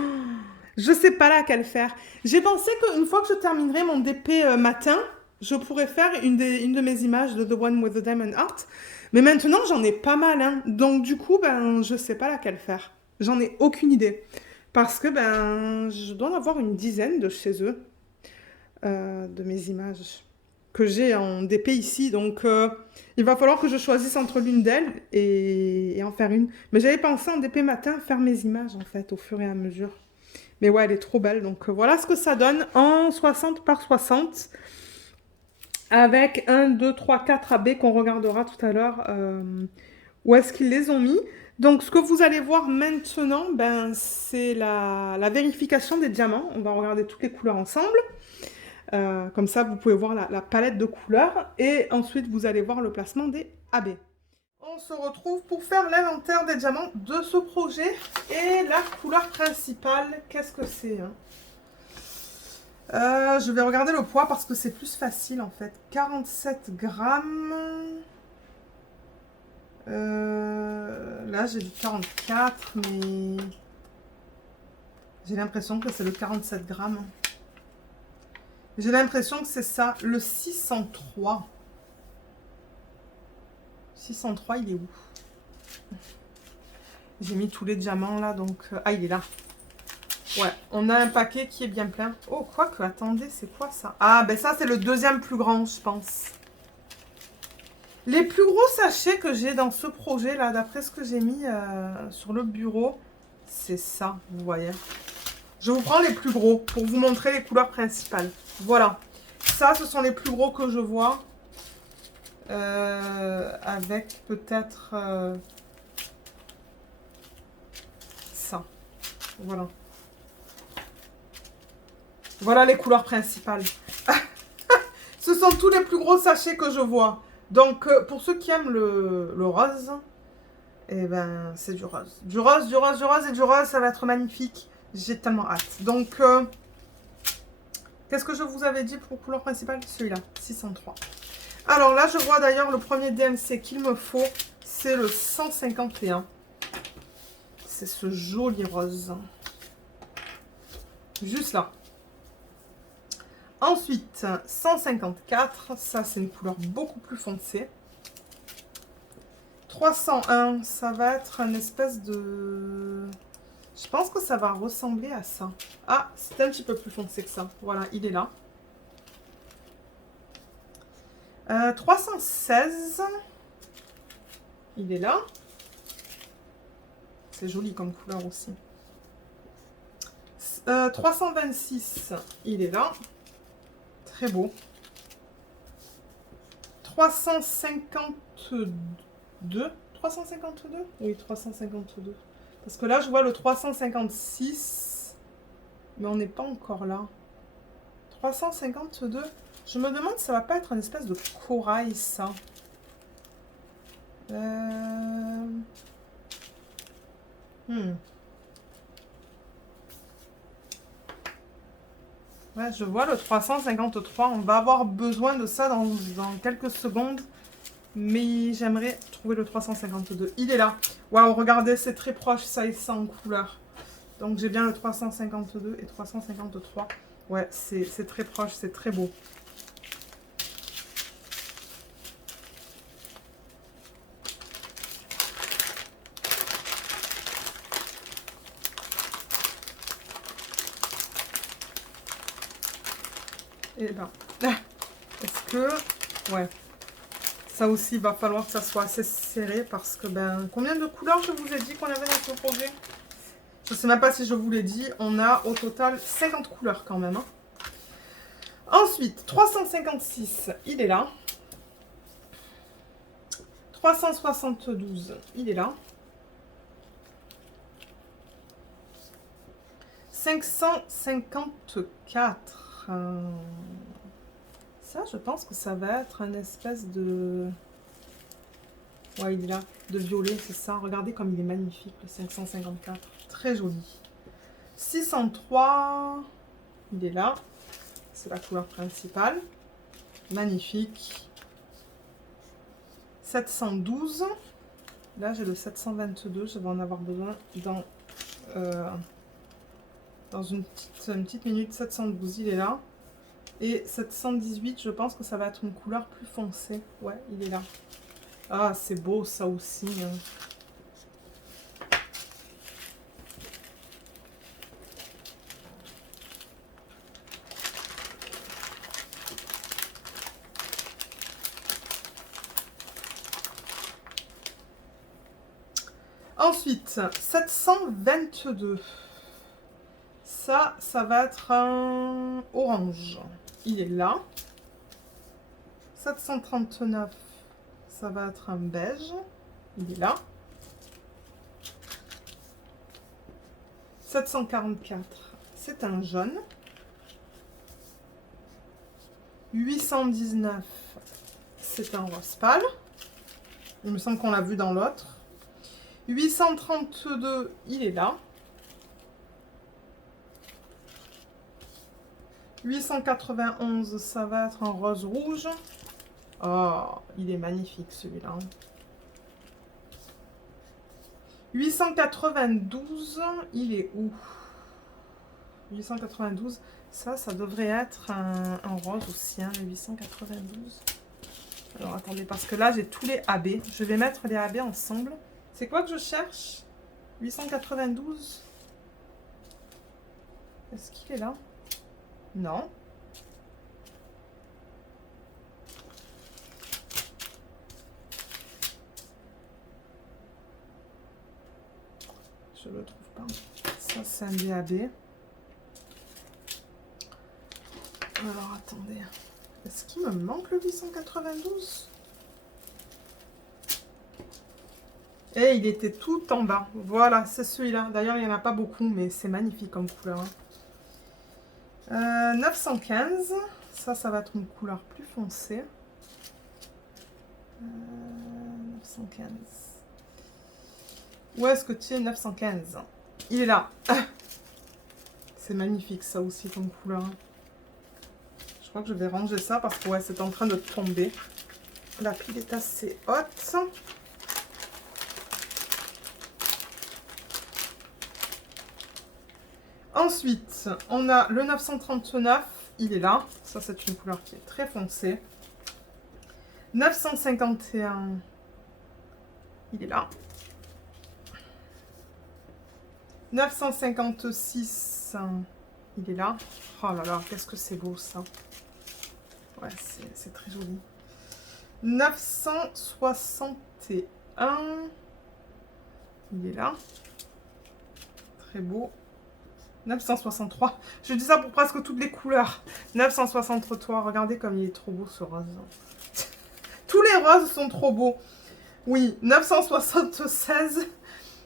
je sais pas laquelle faire. J'ai pensé qu'une fois que je terminerai mon DP matin, je pourrais faire une de mes images de The One with the Diamond Heart. Mais maintenant, j'en ai pas mal, hein. Donc du coup, ben, je sais pas laquelle faire. J'en ai aucune idée. Parce que, ben, je dois en avoir une dizaine de chez eux, de mes images que j'ai en DP ici. Donc, il va falloir que je choisisse entre l'une d'elles et en faire une. Mais j'avais pensé en DP matin faire mes images, en fait, au fur et à mesure. Mais ouais, elle est trop belle. Donc, voilà ce que ça donne en 60 par 60. Avec 1, 2, 3, 4 AB qu'on regardera tout à l'heure. Où est-ce qu'ils les ont mis. Donc, ce que vous allez voir maintenant, ben, c'est la vérification des diamants. On va regarder toutes les couleurs ensemble. Comme ça, vous pouvez voir la palette de couleurs. Et ensuite, vous allez voir le placement des AB. On se retrouve pour faire l'inventaire des diamants de ce projet. Et la couleur principale, qu'est-ce que c'est, hein? Je vais regarder le poids parce que c'est plus facile en fait. 47 grammes. Là, j'ai du 44, mais j'ai l'impression que c'est le 47 grammes. J'ai l'impression que c'est ça. Le 603. 603, il est où? J'ai mis tous les diamants là, donc... Ah, il est là. Ouais, on a un paquet qui est bien plein. Oh, quoique, attendez, c'est quoi ça? Ah, ben ça, c'est le deuxième plus grand, je pense. Les plus gros sachets que j'ai dans ce projet là, d'après ce que j'ai mis sur le bureau, c'est ça, vous voyez. Je vous prends les plus gros pour vous montrer les couleurs principales. Voilà. Ça, ce sont les plus gros que je vois. Avec peut-être ça. Voilà. Voilà les couleurs principales. Ce sont tous les plus gros sachets que je vois. Donc, pour ceux qui aiment le rose, eh ben, c'est du rose. Du rose, du rose, du rose et du rose, ça va être magnifique. J'ai tellement hâte. Donc, qu'est-ce que je vous avais dit pour couleur principale? Celui-là, 603. Alors là, je vois d'ailleurs le premier DMC qu'il me faut, c'est le 151. C'est ce joli rose. Juste là. Ensuite, 154, ça c'est une couleur beaucoup plus foncée. 301, ça va être une espèce de... Je pense que ça va ressembler à ça. Ah, c'est un petit peu plus foncé que ça. Voilà, il est là. 316, il est là. C'est joli comme couleur aussi. 326, il est là. Très beau. 352. 352? Oui, 352. Parce que là, je vois le 356. Mais on n'est pas encore là. 352. Je me demande si ça va pas être une espèce de corail, ça. Ouais, je vois le 353. On va avoir besoin de ça dans quelques secondes. Mais j'aimerais trouver le 352. Il est là. Waouh, regardez, c'est très proche, ça et ça en couleur. Donc j'ai bien le 352 et 353. Ouais, c'est très proche, c'est très beau. Et ben, est-ce que... Ouais. Ça aussi, il va falloir que ça soit assez serré parce que, ben, combien de couleurs je vous ai dit qu'on avait dans ce projet? Je ne sais même pas si je vous l'ai dit. On a au total 50 couleurs quand même. Hein. Ensuite, 356, il est là. 372, il est là. 554. Ça, je pense que ça va être une espèce de... Ouais, il est là. De violet, c'est ça. Regardez comme il est magnifique, le 554. Très joli. 603, il est là. C'est la couleur principale. Magnifique. 712. Là, j'ai le 722. Je vais en avoir besoin dans une petite minute. 712, il est là. Et 718, je pense que ça va être une couleur plus foncée. Ouais, il est là. Ah, c'est beau ça aussi. Hein. Ensuite, 722. Ça va être un orange. Il est là. 739, ça va être un beige. Il est là. 744, c'est un jaune. 819, c'est un rose pâle. Il me semble qu'on l'a vu dans l'autre. 832, il est là. 891, ça va être un rose rouge. Oh, il est magnifique celui-là. 892, il est où? 892, ça devrait être un rose aussi, hein, le 892. Alors attendez, parce que là j'ai tous les AB. Je vais mettre les AB ensemble. C'est quoi que je cherche? 892. Est-ce qu'il est là? Non. Je le trouve pas. Ça, c'est un DAB. Alors, attendez. Est-ce qu'il me manque le 892? Et il était tout en bas. Voilà, c'est celui-là. D'ailleurs, il n'y en a pas beaucoup, mais c'est magnifique comme couleur. Hein. 915, ça va être une couleur plus foncée. 915. Où est-ce que tu es, 915? Il est là. C'est magnifique ça aussi comme couleur. Je crois que je vais ranger ça parce que ouais, c'est en train de tomber. La pile est assez haute. Ensuite, on a le 939, il est là. Ça, c'est une couleur qui est très foncée. 951, il est là. 956, il est là. Oh là là, qu'est-ce que c'est beau ça. Ouais, c'est très joli. 961, il est là. Très beau. 963. Je dis ça pour presque toutes les couleurs. 963. Regardez comme il est trop beau ce rose. Tous les roses sont trop beaux. Oui, 976.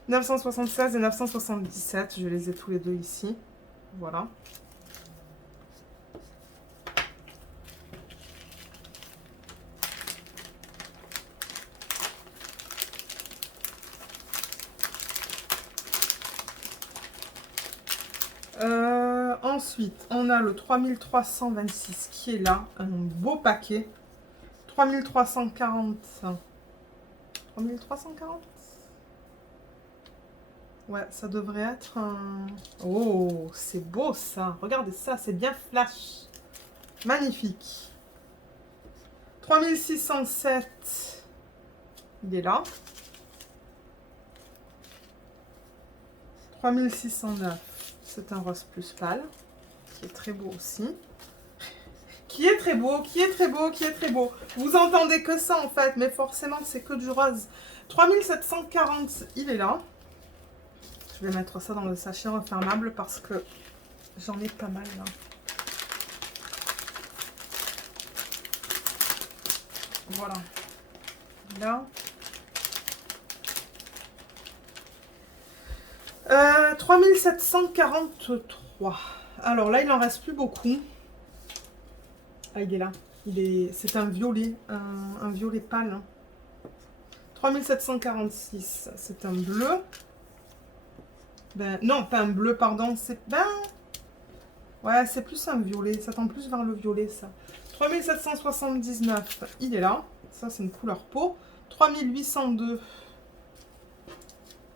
976 et 977. Je les ai tous les deux ici. Voilà. Ensuite, on a le 3326 qui est là, un beau paquet. 3340. 3340. Ouais, ça devrait être un... Oh, c'est beau ça. Regardez ça, c'est bien flash. Magnifique. 3607. Il est là. 3609. C'est un rose plus pâle, qui est très beau aussi. Qui est très beau, qui est très beau, qui est très beau. Vous entendez que ça en fait, mais forcément c'est que du rose. 3740, il est là. Je vais mettre ça dans le sachet refermable parce que j'en ai pas mal là. Voilà. Là. 3743. Alors là, il en reste plus beaucoup. Ah, il est là. C'est un violet. Un violet pâle. 3746. C'est un bleu. Ben, non, pas un bleu, pardon. C'est... Ben... Ouais, c'est plus un violet. Ça tend plus vers le violet, ça. 3779. Il est là. Ça, c'est une couleur peau. 3802.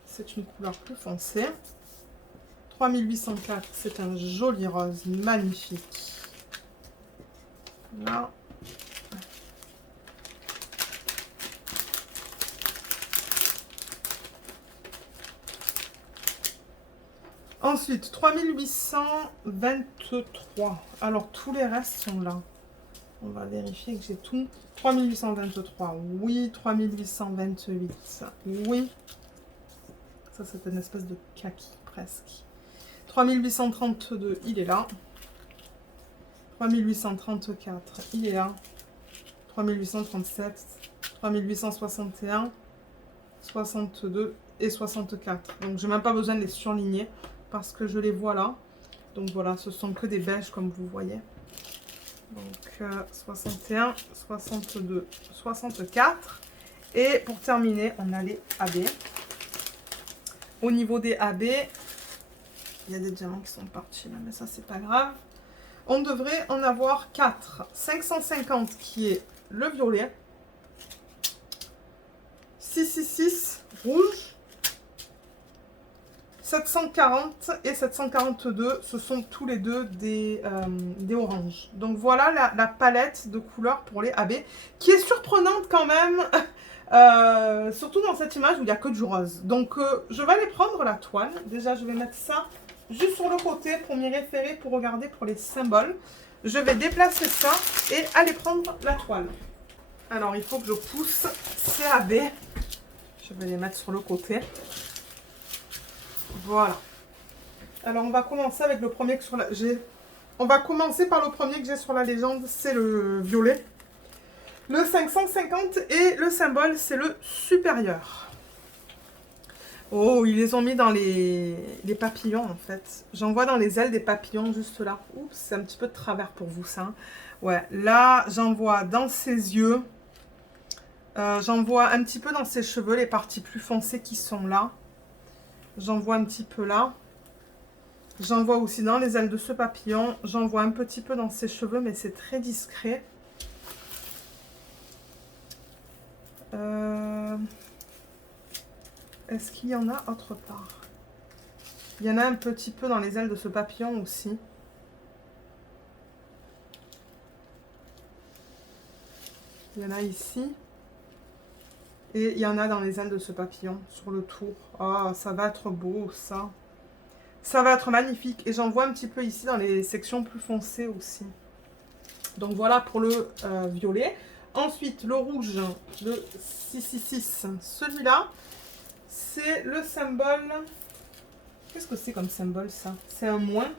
C'est une couleur plus foncée. 3804, c'est un joli rose, magnifique. Là. Ensuite, 3823. Alors, tous les restes sont là. On va vérifier que j'ai tout. 3823, oui. 3828, oui. Ça, c'est une espèce de kaki, presque. 3832, il est là. 3834, il est là. 3837, 3861, 62 et 64. Donc, je n'ai même pas besoin de les surligner parce que je les vois là. Donc, voilà, ce sont que des beiges comme vous voyez. Donc, 61, 62, 64. Et pour terminer, on a les AB. Au niveau des AB, il y a des diamants qui sont partis là, mais ça, c'est pas grave. On devrait en avoir 4. 550 qui est le violet. 666 rouge. 740 et 742, ce sont tous les deux des oranges. Donc voilà la palette de couleurs pour les AB, qui est surprenante quand même, surtout dans cette image où il n'y a que du rose. Donc je vais aller prendre la toile. Déjà, je vais mettre ça juste sur le côté pour m'y référer, pour regarder pour les symboles. Je vais déplacer ça et aller prendre la toile. Alors, il faut que je pousse ces AB. Je vais les mettre sur le côté. Voilà. Alors, on va commencer avec le premier que sur la... On va commencer par le premier que j'ai sur la légende, c'est le violet. Le 550 et le symbole, c'est le supérieur. Oh, ils les ont mis dans les papillons, en fait. J'en vois dans les ailes des papillons, juste là. Oups, c'est un petit peu de travers pour vous, ça. Ouais, là, j'en vois dans ses yeux. J'en vois un petit peu dans ses cheveux, les parties plus foncées qui sont là. J'en vois un petit peu là. J'en vois aussi dans les ailes de ce papillon. J'en vois un petit peu dans ses cheveux, mais c'est très discret. Est-ce qu'il y en a autre part? Il y en a un petit peu dans les ailes de ce papillon aussi. Il y en a ici. Et il y en a dans les ailes de ce papillon, sur le tour. Ah, ça va être beau, ça. Ça va être magnifique. Et j'en vois un petit peu ici dans les sections plus foncées aussi. Donc voilà pour le violet. Ensuite, le rouge, le 666. Celui-là, c'est le symbole... Qu'est-ce que c'est comme symbole, ça? C'est un moins.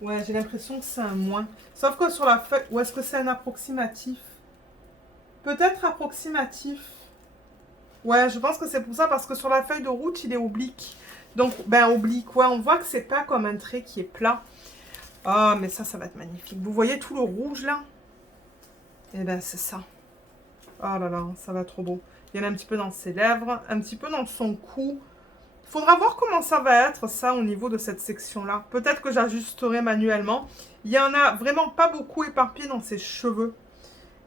Ouais, j'ai l'impression que c'est un moins. Sauf que sur la feuille... Ou est-ce que c'est un approximatif? Peut-être approximatif. Ouais, je pense que c'est pour ça, parce que sur la feuille de route, il est oblique. Donc, ben, oblique, ouais, on voit que c'est pas comme un trait qui est plat. Ah, mais ça va être magnifique. Vous voyez tout le rouge, là? Eh ben, c'est ça. Oh là là, ça va être trop beau. Il y en a un petit peu dans ses lèvres, un petit peu dans son cou. Il faudra voir comment ça va être, ça, au niveau de cette section-là. Peut-être que j'ajusterai manuellement. Il y en a vraiment pas beaucoup éparpillé dans ses cheveux.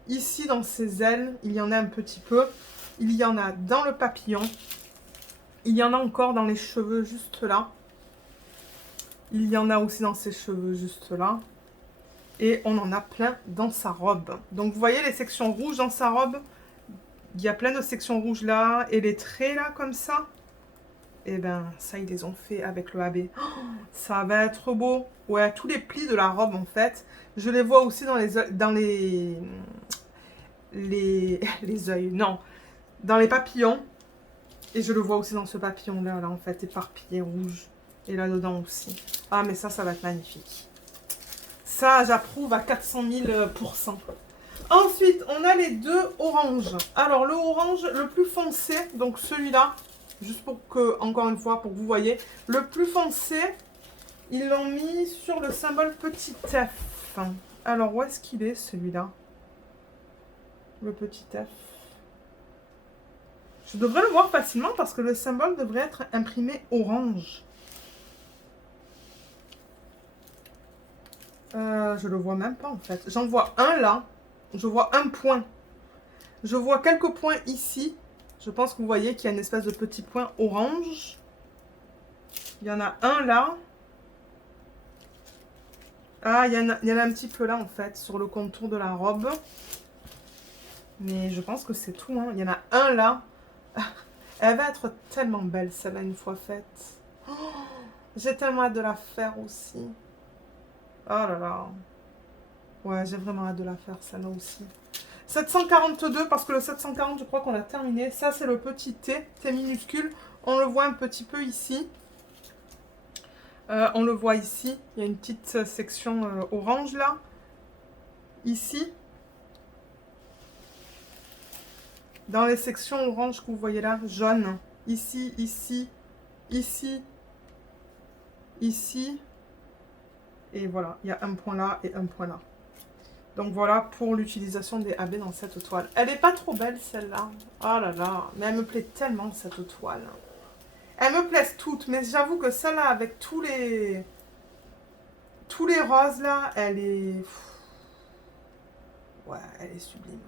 Ici, dans ses ailes, il y en a un petit peu. Il y en a dans le papillon. Il y en a encore dans les cheveux juste là. Il y en a aussi dans ses cheveux juste là. Et on en a plein dans sa robe. Donc vous voyez les sections rouges dans sa robe. Il y a plein de sections rouges là. Et les traits là comme ça. Et ben ça ils les ont fait avec le AB. Oh, ça va être beau. Ouais, tous les plis de la robe en fait. Je les vois aussi dans les yeux. Non. Dans les papillons. Et je le vois aussi dans ce papillon-là, là, en fait, éparpillé rouge. Et là-dedans aussi. Ah, mais ça va être magnifique. Ça, j'approuve à 400 000%. Ensuite, on a les deux oranges. Alors, le orange le plus foncé, donc celui-là, juste pour que, encore une fois, pour que vous voyez, le plus foncé, ils l'ont mis sur le symbole petit F. Alors, où est-ce qu'il est, celui-là? Le petit F. Je devrais le voir facilement parce que le symbole devrait être imprimé orange. Je le vois même pas en fait. J'en vois un là. Je vois un point. Je vois quelques points ici. Je pense que vous voyez qu'il y a une espèce de petit point orange. Il y en a un là. Ah, il y en a un petit peu là, en fait, sur le contour de la robe. Mais je pense que c'est tout, hein. Il y en a un là. Elle va être tellement belle, celle-là, une fois faite. Oh, j'ai tellement hâte de la faire aussi. Oh là là. Ouais, j'ai vraiment hâte de la faire, celle-là aussi. 742, parce que le 740, je crois qu'on a terminé. Ça, c'est le petit T, T minuscule. On le voit un petit peu ici. On le voit ici. Il y a une petite section orange, là. Ici. Dans les sections orange que vous voyez là, jaune. Ici, ici, ici, ici. Et voilà, il y a un point là et un point là. Donc voilà pour l'utilisation des AB dans cette toile. Elle n'est pas trop belle celle-là. Oh là là, mais elle me plaît tellement cette toile. Elles me plaisent toutes, mais j'avoue que celle-là avec tous les roses là, elle est... Ouais, elle est sublime.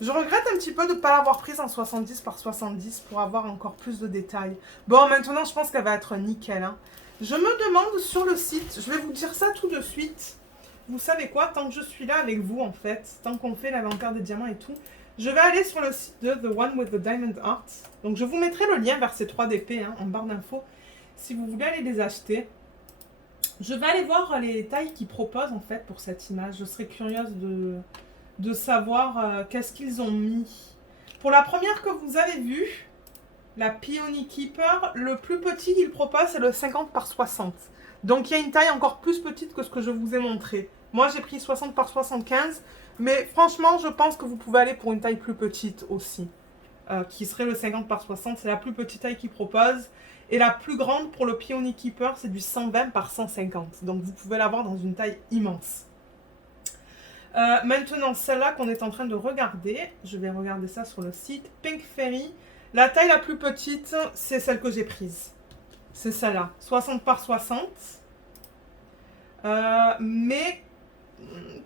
Je regrette un petit peu de ne pas l'avoir prise en 70 par 70 pour avoir encore plus de détails. Bon, maintenant je pense qu'elle va être nickel, hein. Je me demande sur le site, je vais vous dire ça tout de suite. Vous savez quoi, tant que je suis là avec vous en fait, tant qu'on fait l'inventaire des diamants et tout, je vais aller sur le site de The One with the Diamond Heart. Donc je vous mettrai le lien vers ces 3 DP hein, en barre d'infos si vous voulez aller les acheter. Je vais aller voir les tailles qu'ils proposent en fait pour cette image. Je serais curieuse de savoir qu'est-ce qu'ils ont mis. Pour la première que vous avez vue, la Peony Keeper, le plus petit qu'il propose, c'est le 50 par 60. Donc il y a une taille encore plus petite que ce que je vous ai montré. Moi, j'ai pris 60 par 75, mais franchement, je pense que vous pouvez aller pour une taille plus petite aussi, qui serait le 50 par 60. C'est la plus petite taille qu'il propose. Et la plus grande pour le Peony Keeper, c'est du 120 par 150. Donc vous pouvez l'avoir dans une taille immense. Maintenant, celle-là qu'on est en train de regarder, je vais regarder ça sur le site, Pink Fairy. La taille la plus petite, c'est celle que j'ai prise. C'est celle-là, 60 par 60. Mais,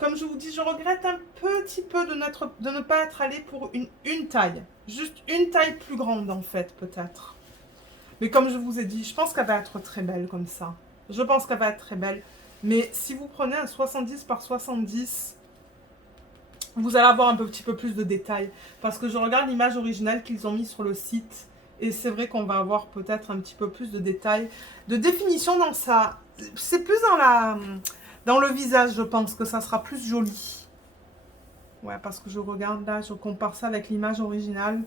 comme je vous dis, je regrette un petit peu de ne pas être allée pour une taille. Juste une taille plus grande, en fait, peut-être. Mais comme je vous ai dit, je pense qu'elle va être très belle comme ça. Je pense qu'elle va être très belle. Mais si vous prenez un 70 par 70... vous allez avoir un petit peu plus de détails. Parce que je regarde l'image originale qu'ils ont mis sur le site. Et c'est vrai qu'on va avoir peut-être un petit peu plus de détails. De définition dans ça. C'est plus dans le visage, je pense, que ça sera plus joli. Ouais, parce que je regarde là, je compare ça avec l'image originale.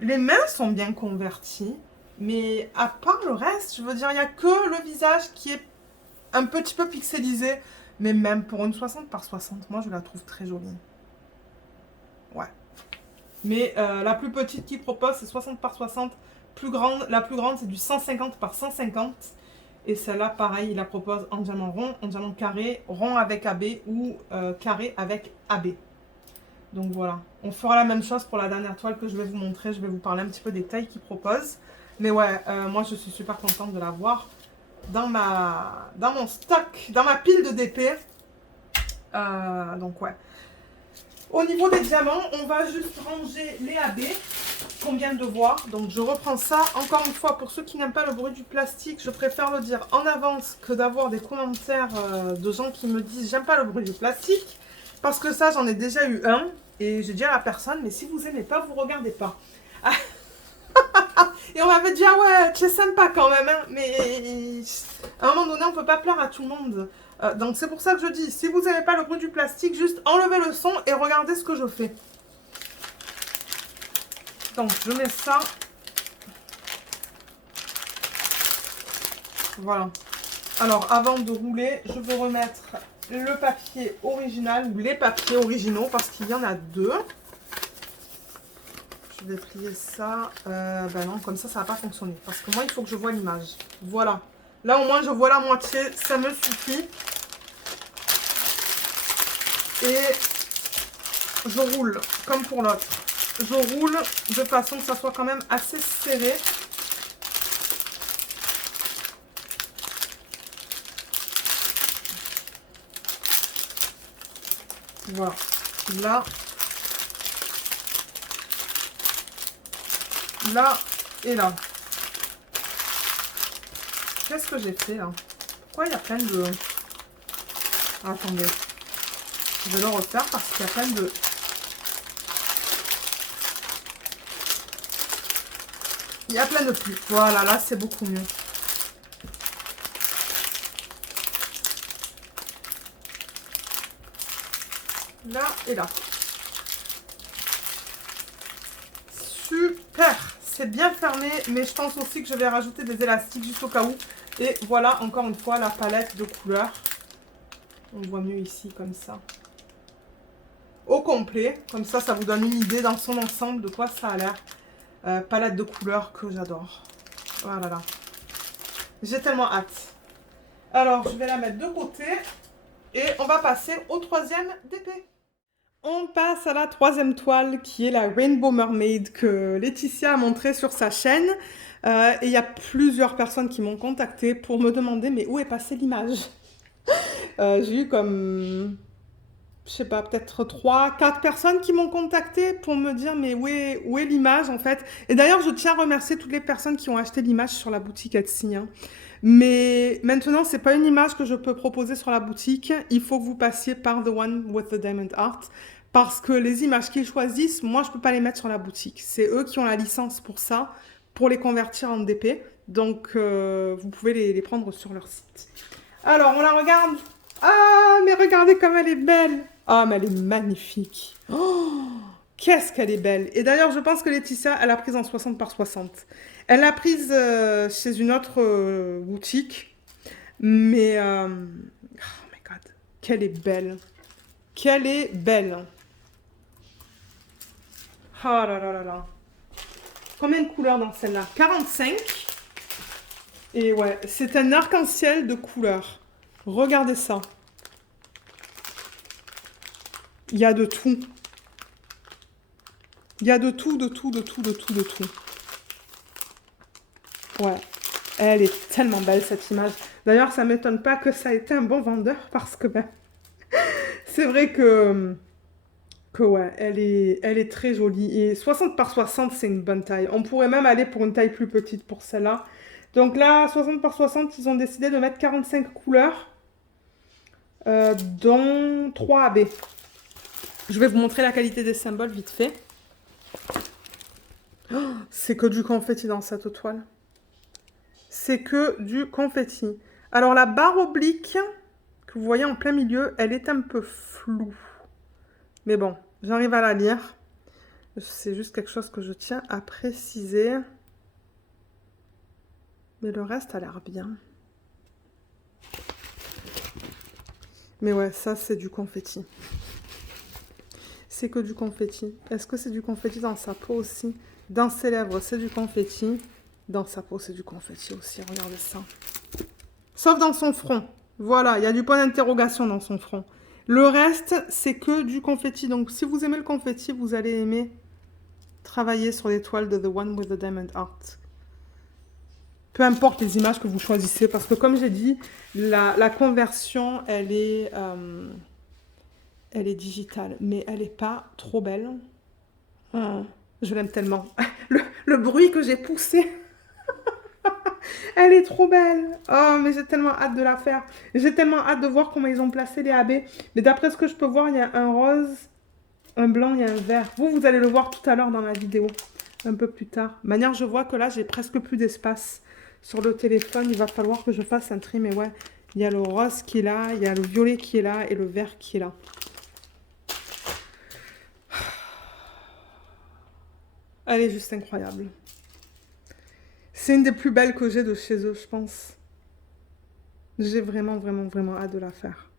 Les mains sont bien converties. Mais à part le reste, je veux dire, il n'y a que le visage qui est un petit peu pixelisé. Mais même pour une 60 par 60, moi je la trouve très jolie. Ouais. Mais la plus petite qu'il propose, c'est 60 par 60. La plus grande, c'est du 150 par 150. Et celle-là, pareil, il la propose en diamant rond, en diamant carré, rond avec AB ou carré avec AB. Donc voilà. On fera la même chose pour la dernière toile que je vais vous montrer. Je vais vous parler un petit peu des tailles qu'il propose. Mais ouais, moi je suis super contente de l'avoir dans mon stock, dans ma pile de DP. Donc ouais. Au niveau des diamants, on va juste ranger les AB qu'on vient de voir. Donc je reprends ça. Encore une fois, pour ceux qui n'aiment pas le bruit du plastique, je préfère le dire en avance que d'avoir des commentaires de gens qui me disent « j'aime pas le bruit du plastique ». Parce que ça, j'en ai déjà eu un. Et j'ai dit à la personne « mais si vous aimez pas, vous regardez pas ». Et on m'avait dit « ah ouais, tu es sympa quand même hein. ». Mais à un moment donné, on peut pas plaire à tout le monde. Donc c'est pour ça que je dis, si vous n'aimez pas le bruit du plastique, juste enlevez le son et regardez ce que je fais. Donc je mets ça. Voilà. Alors avant de rouler, je veux remettre le papier original ou les papiers originaux parce qu'il y en a 2. Je vais plier ça. Ben non, comme ça, ça va pas fonctionner. Parce que moi, il faut que je vois l'image. Voilà. Là, au moins, je vois la moitié. Ça me suffit. Et je roule comme pour l'autre. Je roule de façon que ça soit quand même assez serré. Voilà. Là. Là et là. Qu'est-ce que j'ai fait là? Pourquoi il y a plein de... Attendez. Je vais le refaire parce qu'il y a plein de... Il y a plein de plis. Voilà, là, c'est beaucoup mieux. Là et là. Super. C'est bien fermé, mais je pense aussi que je vais rajouter des élastiques juste au cas où. Et voilà, encore une fois, la palette de couleurs. On voit mieux ici, comme ça. Au complet. Comme ça, ça vous donne une idée dans son ensemble de quoi ça a l'air. Palette de couleurs que j'adore. Voilà, là. J'ai tellement hâte. Alors, je vais la mettre de côté. Et on va passer au troisième d'épée. On passe à la troisième toile qui est la Rainbow Mermaid que Laetitia a montrée sur sa chaîne. Et il y a plusieurs personnes qui m'ont contacté pour me demander mais où est passée l'image. J'ai eu comme, je sais pas, peut-être 3-4 personnes qui m'ont contacté pour me dire mais où est l'image en fait. Et d'ailleurs je tiens à remercier toutes les personnes qui ont acheté l'image sur la boutique Etsy. Hein. Mais maintenant, c'est pas une image que je peux proposer sur la boutique. Il faut que vous passiez par The One with the Diamond Art. Parce que les images qu'ils choisissent, moi, je peux pas les mettre sur la boutique. C'est eux qui ont la licence pour ça, pour les convertir en DP. Donc, vous pouvez les prendre sur leur site. Alors, on la regarde. Ah, mais regardez comme elle est belle. Ah, mais elle est magnifique. Oh, qu'est-ce qu'elle est belle. Et d'ailleurs, je pense que Laetitia, elle a prise en 60 par 60. Elle l'a prise chez une autre boutique. Mais, oh my God, qu'elle est belle. Qu'elle est belle. Oh là là là là. Combien de couleurs dans celle-là? 45. Et ouais, c'est un arc-en-ciel de couleurs. Regardez ça. Il y a de tout. Il y a de tout, de tout, de tout, de tout, de tout. Ouais. Elle est tellement belle, cette image. D'ailleurs, ça ne m'étonne pas que ça ait été un bon vendeur parce que ben, c'est vrai que ouais, elle est très jolie. Et 60 par 60, c'est une bonne taille. On pourrait même aller pour une taille plus petite pour celle-là. Donc là, 60 par 60, ils ont décidé de mettre 45 couleurs, dont 3 AB. Je vais vous montrer la qualité des symboles vite fait. Oh, c'est que du confetti dans cette toile. C'est que du confetti. Alors la barre oblique que vous voyez en plein milieu, elle est un peu floue. Mais bon, j'arrive à la lire. C'est juste quelque chose que je tiens à préciser. Mais le reste a l'air bien. Mais ouais, ça c'est du confetti. C'est que du confetti. Est-ce que c'est du confetti dans sa peau aussi? Dans ses lèvres, c'est du confetti. Dans sa peau, c'est du confetti aussi. Regardez ça. Sauf dans son front. Voilà, il y a du point d'interrogation dans son front. Le reste, c'est que du confetti. Donc, si vous aimez le confetti, vous allez aimer travailler sur les toiles de The One with the Diamond Art. Peu importe les images que vous choisissez, parce que comme j'ai dit, la conversion, elle est digitale, mais elle n'est pas trop belle. Oh, je l'aime tellement. Le bruit que j'ai poussé, elle est trop belle. Oh, mais j'ai tellement hâte de la faire. J'ai tellement hâte de voir comment ils ont placé les AB. Mais d'après ce que je peux voir, il y a un rose, un blanc et un vert. Vous allez le voir tout à l'heure dans la vidéo, un peu plus tard. De manière, je vois que là, j'ai presque plus d'espace sur le téléphone. Il va falloir que je fasse un tri, mais ouais, il y a le rose qui est là, il y a le violet qui est là et le vert qui est là. Elle est juste incroyable. C'est une des plus belles que j'ai de chez eux, je pense. J'ai vraiment, vraiment, vraiment hâte de la faire.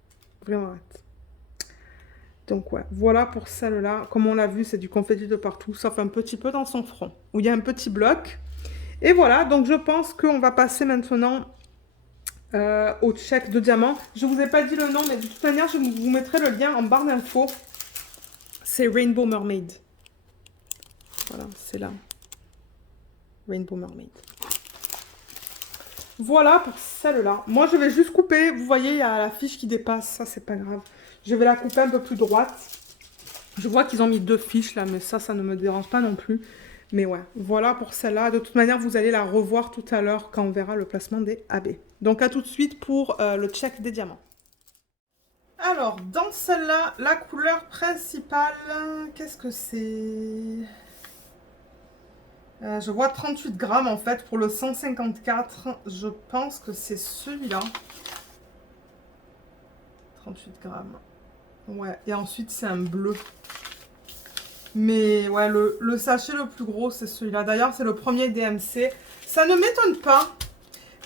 Vraiment hâte. Donc ouais, voilà pour celle-là. Comme on l'a vu, c'est du confetti de partout, sauf un petit peu dans son front, où il y a un petit bloc. Et voilà, donc je pense qu'on va passer maintenant au check de diamant. Je ne vous ai pas dit le nom, mais de toute manière, je vous mettrai le lien en barre d'infos. C'est Rainbow Mermaid. Voilà, c'est là. Rainbow Mermaid. Voilà pour celle-là. Moi, je vais juste couper. Vous voyez, il y a la fiche qui dépasse. Ça, c'est pas grave. Je vais la couper un peu plus droite. Je vois qu'ils ont mis 2 fiches là, mais ça ne me dérange pas non plus. Mais ouais, voilà pour celle-là. De toute manière, vous allez la revoir tout à l'heure quand on verra le placement des AB. Donc, à tout de suite pour le check des diamants. Alors, dans celle-là, la couleur principale, qu'est-ce que c'est? Je vois 38 grammes en fait pour le 154. Je pense que c'est celui-là. 38 grammes. Ouais, et ensuite c'est un bleu. Mais ouais, le sachet le plus gros, c'est celui-là. D'ailleurs, c'est le premier DMC. Ça ne m'étonne pas.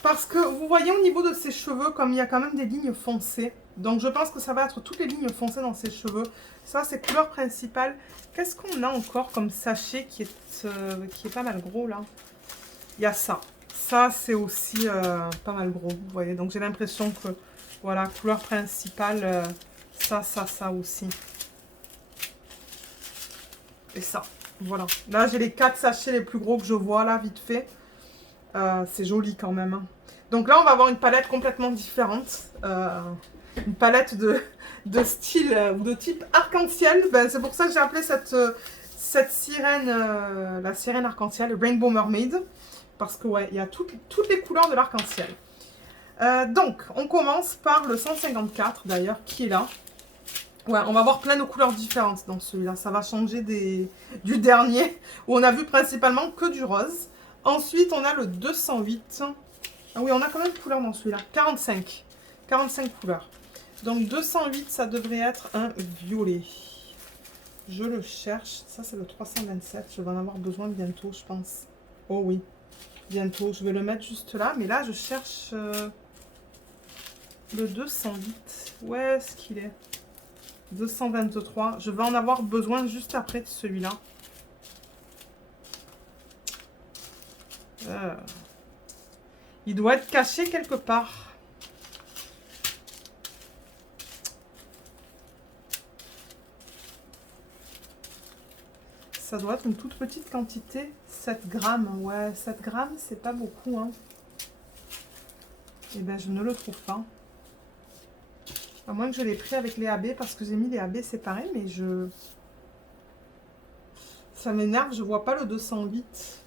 Parce que vous voyez au niveau de ses cheveux, comme il y a quand même des lignes foncées. Donc je pense que ça va être toutes les lignes foncées dans ses cheveux. Ça, c'est couleur principale. Qu'est-ce qu'on a encore comme sachet qui est pas mal gros là? Il y a ça. Ça, c'est aussi pas mal gros, vous voyez. Donc j'ai l'impression que, voilà, couleur principale, ça aussi. Et ça, voilà. Là, j'ai les 4 sachets les plus gros que je vois là, vite fait. C'est joli quand même. Hein. Donc là, on va avoir une palette complètement différente. Une palette de style ou de type arc-en-ciel. Ben, c'est pour ça que j'ai appelé cette sirène, la sirène arc-en-ciel, Rainbow Mermaid. Parce que ouais, il y a toutes les couleurs de l'arc-en-ciel. Donc, on commence par le 154 d'ailleurs, qui est là. Ouais, on va avoir plein de couleurs différentes dans celui-là. Ça va changer du dernier, où on a vu principalement que du rose. Ensuite, on a le 208. Ah oui, on a combien de couleurs dans celui-là? 45. 45 couleurs. Donc 208, ça devrait être un violet. Je le cherche. Ça, c'est le 327. Je vais en avoir besoin bientôt, je pense. Oh oui, bientôt. Je vais le mettre juste là. Mais là, je cherche le 208. Où est-ce qu'il est? 223. Je vais en avoir besoin juste après de celui-là. Il doit être caché quelque part. Ça doit être une toute petite quantité. 7 grammes. Ouais, 7 grammes, c'est pas beaucoup. Hein. Et ben, je ne le trouve pas. À moins que je l'ai pris avec les AB, parce que j'ai mis les AB séparés, mais je... Ça m'énerve, je vois pas le 208.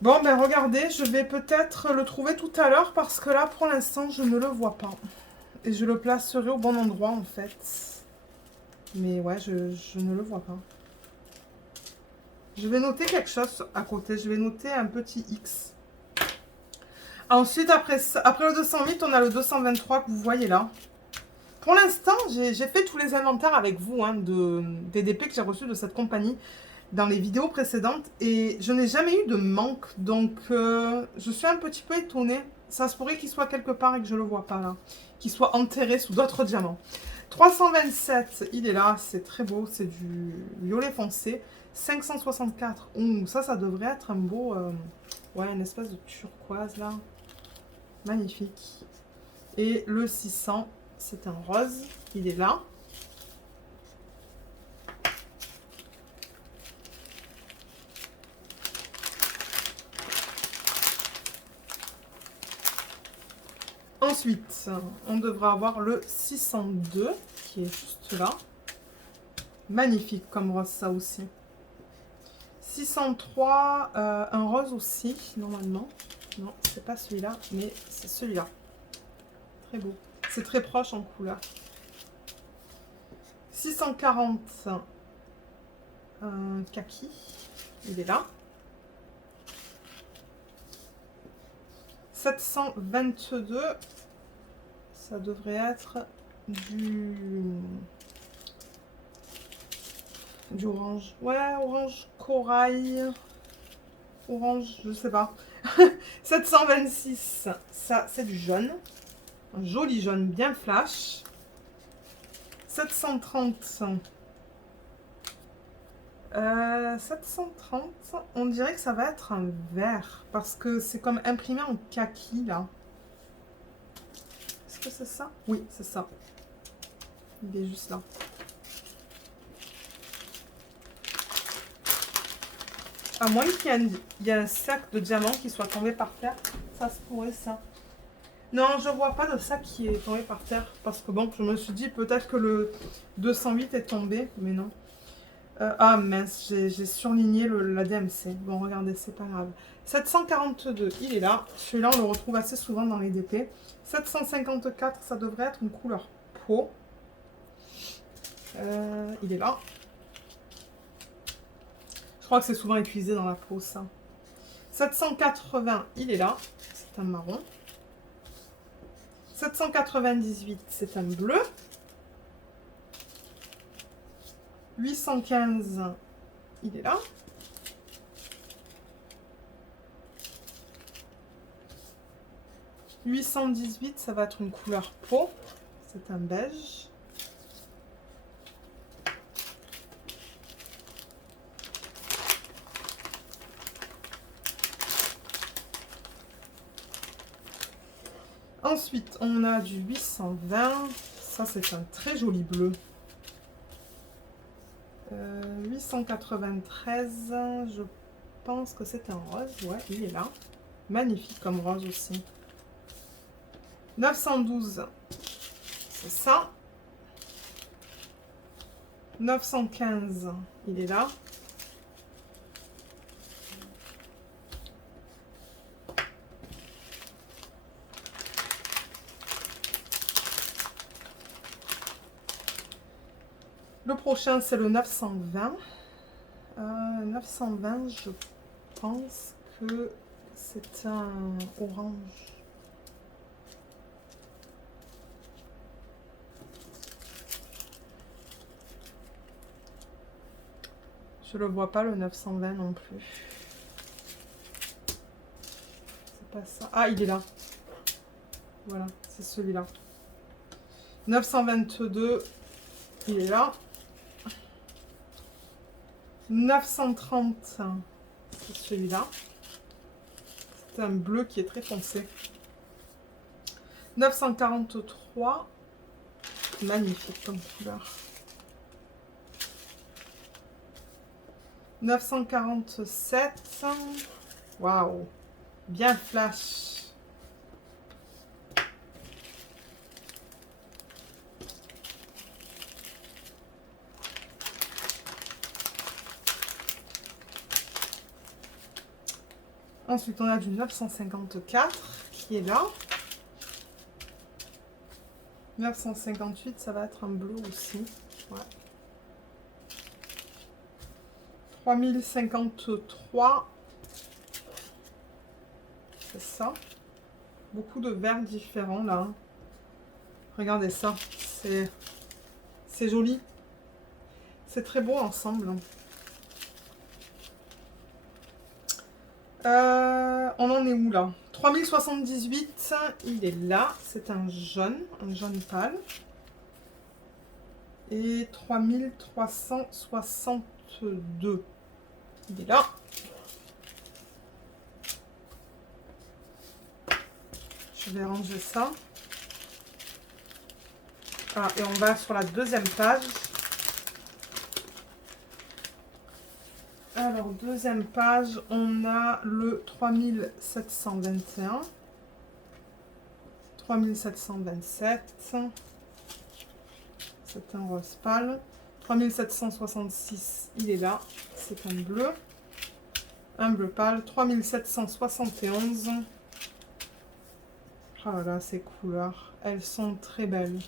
Bon, ben regardez, je vais peut-être le trouver tout à l'heure, parce que là, pour l'instant, je ne le vois pas. Et je le placerai au bon endroit, en fait. Mais ouais, je ne le vois pas. Je vais noter quelque chose à côté. Je vais noter un petit X. Ensuite, après le 208, on a le 223 que vous voyez là. Pour l'instant, j'ai fait tous les inventaires avec vous hein, des DP que j'ai reçus de cette compagnie dans les vidéos précédentes. Et je n'ai jamais eu de manque. Donc, je suis un petit peu étonnée. Ça se pourrait qu'il soit quelque part et que je ne le vois pas là. Qu'il soit enterré sous d'autres diamants. 327, il est là. C'est très beau. C'est du violet foncé. 564. Ça devrait être un beau... ouais, une espèce de turquoise là. Magnifique. Et le 600, c'est un rose. Il est là. Ensuite, on devra avoir le 602 qui est juste là. Magnifique comme rose, ça aussi. 603, un rose aussi, normalement. Non, c'est pas celui-là, mais c'est celui-là. Très beau. C'est très proche en couleur. 640, un kaki. Il est là. 722, ça devrait être du orange. Ouais, orange corail. Orange, je sais pas. 726, ça c'est du jaune. Un joli jaune bien flash. 730. 730, on dirait que ça va être un vert. Parce que c'est comme imprimé en kaki là. Est-ce que c'est ça? Oui, c'est ça. Il est juste là. À moins qu'il y ait un sac de diamants qui soit tombé par terre. Ça se pourrait ça. Non, je vois pas de sac qui est tombé par terre. Parce que bon, je me suis dit peut-être que le 208 est tombé. Mais non. Ah mince, j'ai surligné la DMC. Bon, regardez, c'est pas grave. 742, il est là. Celui-là, on le retrouve assez souvent dans les DP. 754, ça devrait être une couleur peau. Il est là. Je crois que c'est souvent utilisé dans la peau, ça. 780, il est là. C'est un marron. 798, c'est un bleu. 815, il est là. 818, ça va être une couleur peau. C'est un beige. Ensuite, on a du 820. Ça, c'est un très joli bleu. 893, je pense que c'est un rose. Ouais, il est là. Magnifique comme rose aussi. 912, c'est ça. 915, il est là. Le prochain, c'est le 920. 920, je pense que c'est un orange. Je le vois pas, le 920 non plus. C'est pas ça. Ah, il est là. Voilà, c'est celui-là. 922, il est là. 930, c'est celui-là. C'est un bleu qui est très foncé. 943, magnifique comme couleur. 947, waouh, bien flash. Ensuite, on a du 954 qui est là. 958, ça va être un bleu aussi. Ouais. 3053, c'est ça. Beaucoup de verts différents là. Regardez ça, c'est joli. C'est très beau ensemble. On en est où là? 3078, il est là. C'est un jaune pâle. Et 3362, il est là. Je vais ranger ça. Ah, et on va sur la deuxième page. Alors, deuxième page, on a le 3721. 3727. C'est un rose pâle. 3766, il est là. C'est un bleu. Un bleu pâle. 3771. Oh là là, ces couleurs. Elles sont très belles.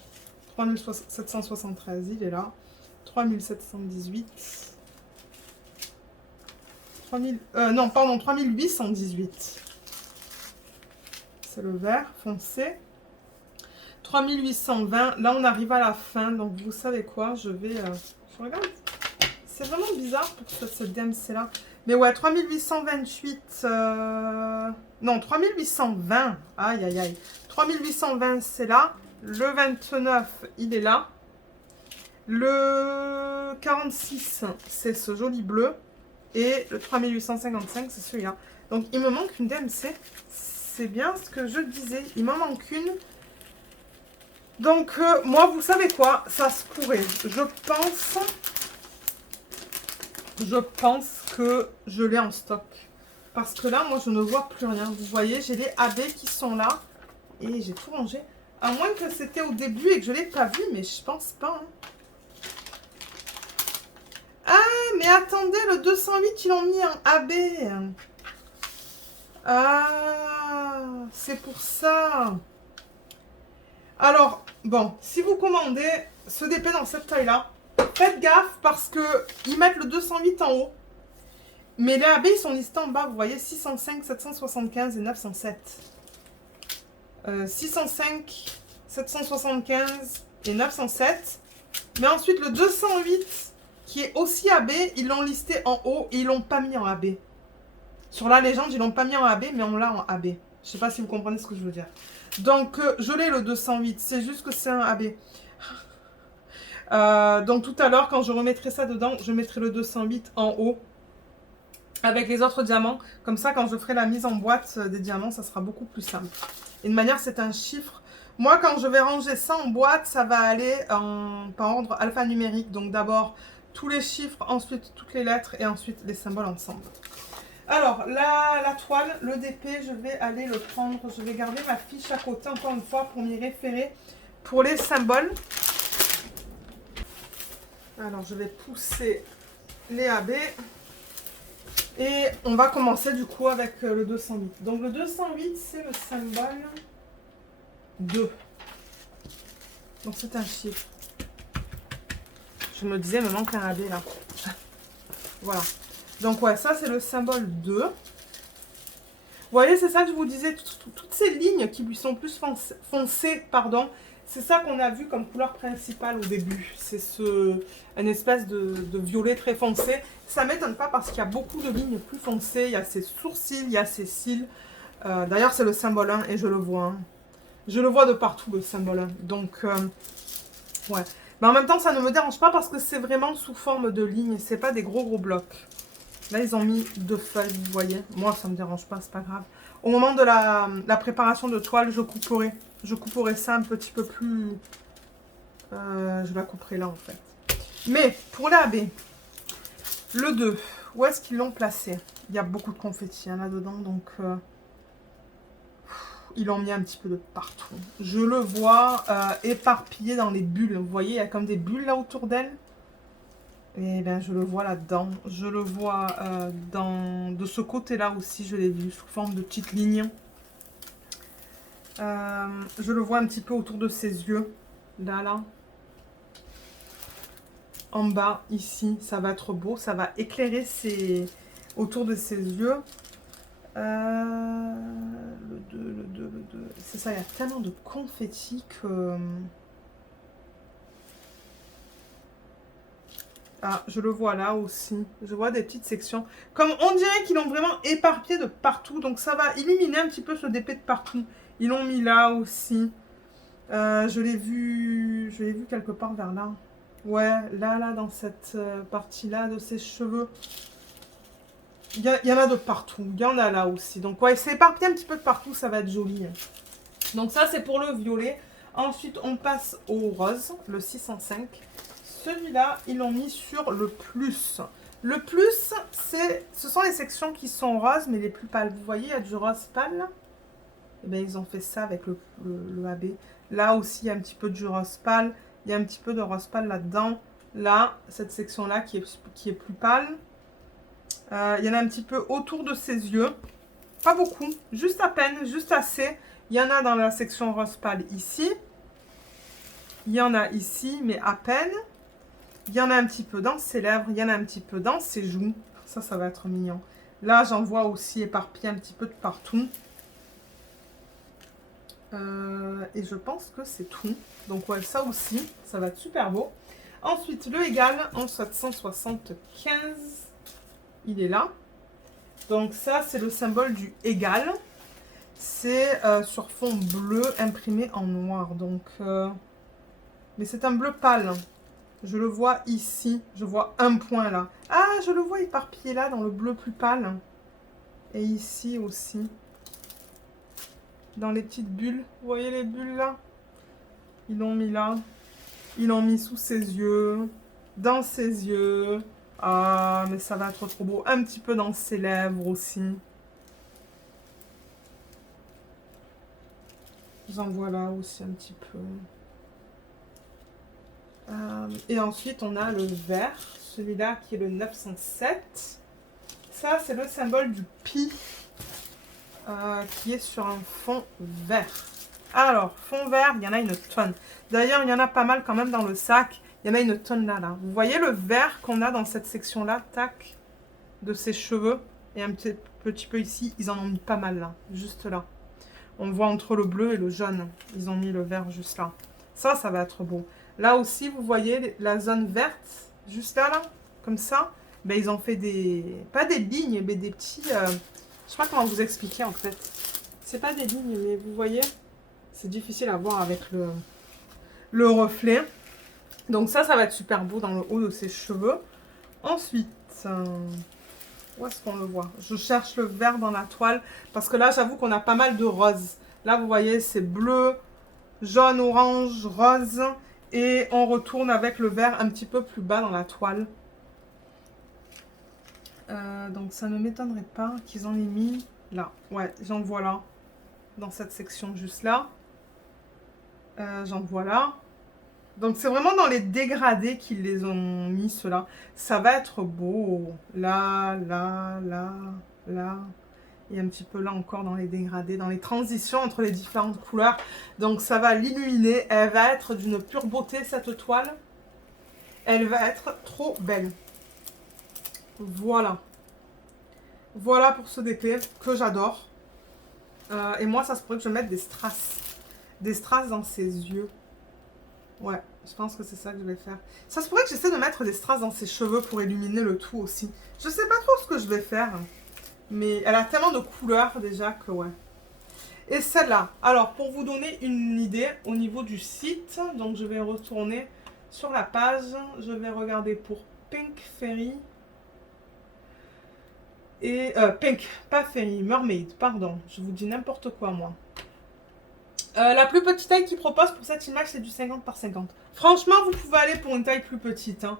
3773, il est là. 3718. 3818. C'est le vert foncé. 3820. Là, on arrive à la fin. Donc, vous savez quoi? Je regarde. C'est vraiment bizarre pour cette DMC-là. Mais ouais, 3828. Non, 3820. Aïe, aïe, aïe. 3820, c'est là. Le 29, il est là. Le 46, c'est ce joli bleu. Et le 3855, c'est celui-là. Donc, il me manque une DMC. C'est bien ce que je disais. Il m'en manque une. Donc, moi, vous savez quoi? Ça se pourrait. Je pense que je l'ai en stock. Parce que là, moi, je ne vois plus rien. Vous voyez, j'ai les AB qui sont là. Et j'ai tout rangé. À moins que c'était au début et que je ne l'ai pas vu. Mais je pense pas. Hein. Ah, mais attendez, le 208, ils l'ont mis en AB. Ah, c'est pour ça. Alors, bon, si vous commandez ce DP dans cette taille-là, faites gaffe parce que ils mettent le 208 en haut. Mais les AB, ils sont listés en bas, vous voyez, 605, 775 et 907. 605, 775 et 907. Mais ensuite, le 208, qui est aussi AB, ils l'ont listé en haut et ils l'ont pas mis en AB. Sur la légende, ils l'ont pas mis en AB, mais on l'a en AB. Je sais pas si vous comprenez ce que je veux dire. Donc, je l'ai le 208, c'est juste que c'est un AB. Donc, tout à l'heure, quand je remettrai ça dedans, je mettrai le 208 en haut avec les autres diamants. Comme ça, quand je ferai la mise en boîte des diamants, ça sera beaucoup plus simple. Et de manière, c'est un chiffre. Moi, quand je vais ranger ça en boîte, ça va aller par ordre alphanumérique. Donc, d'abord, tous les chiffres, ensuite toutes les lettres et ensuite les symboles ensemble. Alors, la toile, le DP, je vais aller le prendre. Je vais garder ma fiche à côté, encore une fois, pour m'y référer pour les symboles. Alors, je vais pousser les AB. Et on va commencer, du coup, avec le 208. Donc, le 208, c'est le symbole 2. Donc, c'est un chiffre. Je me disais, il me manque un AB, là. Voilà. Donc, ouais, ça, c'est le symbole 2. Vous voyez, c'est ça que je vous disais, toutes ces lignes qui lui sont plus foncées, pardon, c'est ça qu'on a vu comme couleur principale au début. C'est une espèce de violet très foncé. Ça ne m'étonne pas parce qu'il y a beaucoup de lignes plus foncées. Il y a ses sourcils, il y a ses cils. D'ailleurs, c'est le symbole 1 et je le vois. Hein. Je le vois de partout, le symbole 1. Donc, ouais. Mais en même temps, ça ne me dérange pas parce que c'est vraiment sous forme de lignes. C'est pas des gros blocs. Là, ils ont mis 2 feuilles, vous voyez. Moi, ça ne me dérange pas, c'est pas grave. Au moment de la préparation de toile, je couperai. Je couperai ça un petit peu plus... je la couperai là, en fait. Mais, pour la AB, le 2, où est-ce qu'ils l'ont placé? Il y a beaucoup de confettis hein, là-dedans, donc... ils l'ont mis un petit peu de partout. Je le vois éparpillé dans les bulles. Vous voyez, il y a comme des bulles là autour d'elle. Et bien, je le vois là-dedans. Je le vois de ce côté-là aussi, je l'ai vu, sous forme de petites lignes. Je le vois un petit peu autour de ses yeux. Là. En bas, ici, ça va être beau. Ça va éclairer autour de ses yeux. Le 2. C'est ça, il y a tellement de confettis que... Ah, je le vois là aussi. Je vois des petites sections. Comme on dirait qu'ils l'ont vraiment éparpillé de partout. Donc ça va illuminer un petit peu ce DP de partout. Ils l'ont mis là aussi. Je l'ai vu quelque part vers là. Ouais, là, dans cette partie-là de ses cheveux. Il y en a de partout. Il y en a là aussi. Donc ouais, c'est éparpillé un petit peu de partout. Ça va être joli. Donc ça, c'est pour le violet. Ensuite, on passe au rose, le 605. Celui-là, ils l'ont mis sur le plus. Le plus, ce sont les sections qui sont roses, mais les plus pâles. Vous voyez, il y a du rose pâle. Et bien, ils ont fait ça avec le AB. Là aussi, il y a un petit peu du rose pâle. Il y a un petit peu de rose pâle là-dedans. Là, cette section-là qui est plus pâle. Il y en a un petit peu autour de ses yeux. Pas beaucoup, juste à peine, juste assez. Il y en a dans la section rose pâle ici. Il y en a ici, mais à peine. Il y en a un petit peu dans ses lèvres, il y en a un petit peu dans ses joues. Ça va être mignon. Là, j'en vois aussi éparpillé un petit peu de partout. Et je pense que c'est tout. Donc, ouais, ça aussi, ça va être super beau. Ensuite, le égal en 775. Il est là. Donc, ça, c'est le symbole du égal. C'est sur fond bleu imprimé en noir. Donc, mais c'est un bleu pâle. Je le vois ici. Je vois un point là. Ah, je le vois éparpillé là dans le bleu plus pâle. Et ici aussi. Dans les petites bulles. Vous voyez les bulles là? Ils l'ont mis là. Ils l'ont mis sous ses yeux. Dans ses yeux. Ah, mais ça va être trop beau. Un petit peu dans ses lèvres aussi. J'en vois là aussi un petit peu. Et ensuite, on a le vert, celui-là qui est le 907. Ça, c'est le symbole du pi, qui est sur un fond vert. Alors, fond vert, il y en a une tonne. D'ailleurs, il y en a pas mal quand même dans le sac. Il y en a une tonne là, là. Vous voyez le vert qu'on a dans cette section-là, tac, de ses cheveux. Et un petit peu ici, ils en ont mis pas mal là, juste là. On voit entre le bleu et le jaune. Ils ont mis le vert juste là. Ça va être beau. Là aussi, vous voyez la zone verte, juste là, là, comme ça. Ben, ils ont fait des... pas des lignes, mais des petits... je sais pas comment vous expliquer en fait. C'est pas des lignes, mais vous voyez, c'est difficile à voir avec le reflet. Donc ça va être super beau dans le haut de ses cheveux. Ensuite, où est-ce qu'on le voit? Je cherche le vert dans la toile parce que là, j'avoue qu'on a pas mal de roses. Là, vous voyez, c'est bleu, jaune, orange, rose. Et on retourne avec le vert un petit peu plus bas dans la toile. Donc ça ne m'étonnerait pas qu'ils en aient mis là. Ouais, j'en vois là. Dans cette section juste là. J'en vois là. Donc c'est vraiment dans les dégradés qu'ils les ont mis ceux-là. Ça va être beau. Là, là, là, là. Et un petit peu là encore dans les dégradés, dans les transitions entre les différentes couleurs. Donc ça va l'illuminer. Elle va être d'une pure beauté cette toile. Elle va être trop belle. Voilà. Voilà pour ce DP que j'adore. Et moi, ça se pourrait que je mette des strass. Des strass dans ses yeux. Ouais, je pense que c'est ça que je vais faire. Ça se pourrait que j'essaie de mettre des strass dans ses cheveux pour illuminer le tout aussi. Je sais pas trop ce que je vais faire. Mais elle a tellement de couleurs déjà que ouais. Et celle-là, alors pour vous donner une idée au niveau du site, donc je vais retourner sur la page. Je vais regarder pour Pink Fairy. Et Pink, pas Fairy, Mermaid, pardon. Je vous dis n'importe quoi moi. La plus petite taille qu'ils proposent pour cette image, c'est du 50 par 50. Franchement, vous pouvez aller pour une taille plus petite. Hein,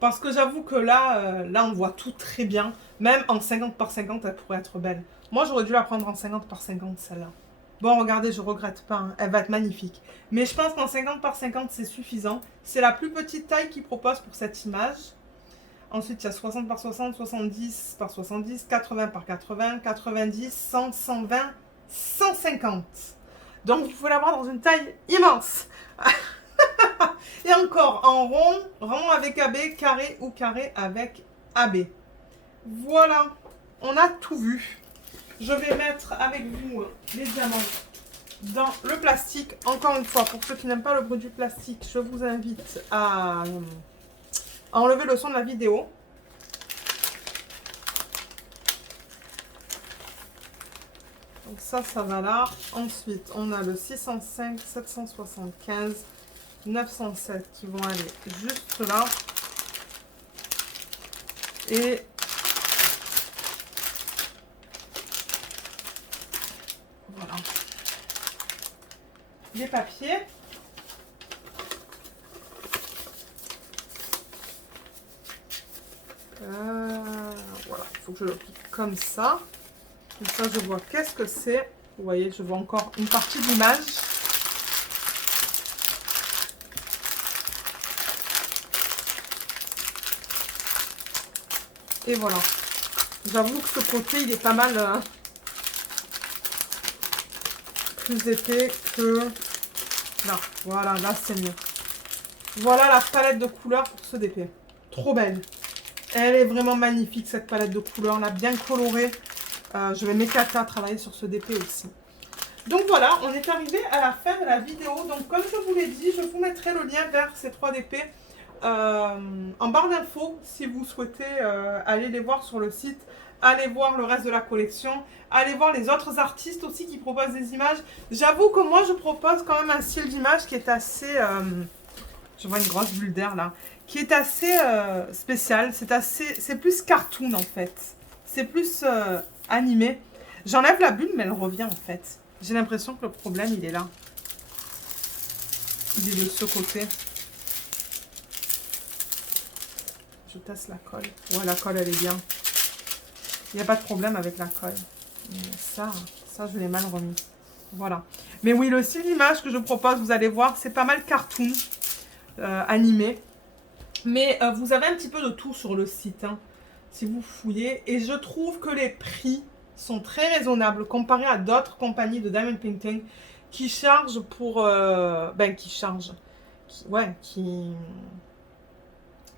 parce que j'avoue que là, là, on voit tout très bien. Même en 50 par 50, elle pourrait être belle. Moi, j'aurais dû la prendre en 50 par 50, celle-là. Bon, regardez, je regrette pas. Hein, elle va être magnifique. Mais je pense qu'en 50 par 50, c'est suffisant. C'est la plus petite taille qu'ils proposent pour cette image. Ensuite, il y a 60 par 60, 70 par 70, 80 par 80, 90, 100, 120, 150. Donc, vous pouvez l'avoir dans une taille immense. Et encore, en rond, rond avec AB, carré ou carré avec AB. Voilà, on a tout vu. Je vais mettre avec vous les diamants dans le plastique. Encore une fois, pour ceux qui n'aiment pas le bruit du plastique, je vous invite à enlever le son de la vidéo. Donc ça va là. Ensuite, on a le 605, 775, 907 qui vont aller juste là. Et voilà. Les papiers. Voilà, il faut que je le plie comme ça. Comme ça, je vois qu'est-ce que c'est. Vous voyez, je vois encore une partie de l'image. Et voilà. J'avoue que ce côté, il est pas mal plus épais que là. Voilà, là, c'est mieux. Voilà la palette de couleurs pour ce DP. Trop belle. Elle est vraiment magnifique, cette palette de couleurs là, bien colorée. Je vais m'éclater à travailler sur ce DP aussi. Donc voilà, on est arrivé à la fin de la vidéo. Donc comme je vous l'ai dit, je vous mettrai le lien vers ces 3 DP en barre d'infos si vous souhaitez aller les voir sur le site. Allez voir le reste de la collection. Allez voir les autres artistes aussi qui proposent des images. J'avoue que moi, je propose quand même un style d'image qui est assez... je vois une grosse bulle d'air là. Qui est assez spécial. C'est plus cartoon en fait. C'est plus animé. J'enlève la bulle, mais elle revient en fait. J'ai l'impression que le problème, il est là. Il est de ce côté. Je teste la colle. Ouais, la colle, elle est bien. Il n'y a pas de problème avec la colle. Mais ça, je l'ai mal remis. Voilà. Mais oui, le style d'image que je propose, vous allez voir, c'est pas mal cartoon. animés. Mais vous avez un petit peu de tout sur le site, hein, si vous fouillez. Et je trouve que les prix sont très raisonnables comparés à d'autres compagnies de diamond painting qui chargent pour...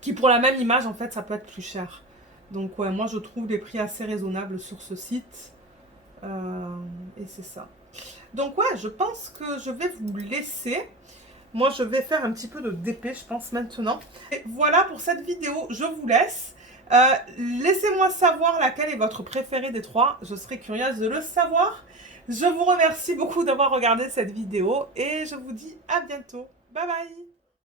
qui pour la même image, en fait, ça peut être plus cher. Donc ouais, moi je trouve les prix assez raisonnables sur ce site. Et c'est ça. Donc ouais, je pense que je vais vous laisser. Moi, je vais faire un petit peu de DP, je pense, maintenant. Et voilà pour cette vidéo, je vous laisse. Laissez-moi savoir laquelle est votre préférée des trois. Je serais curieuse de le savoir. Je vous remercie beaucoup d'avoir regardé cette vidéo et je vous dis à bientôt. Bye bye!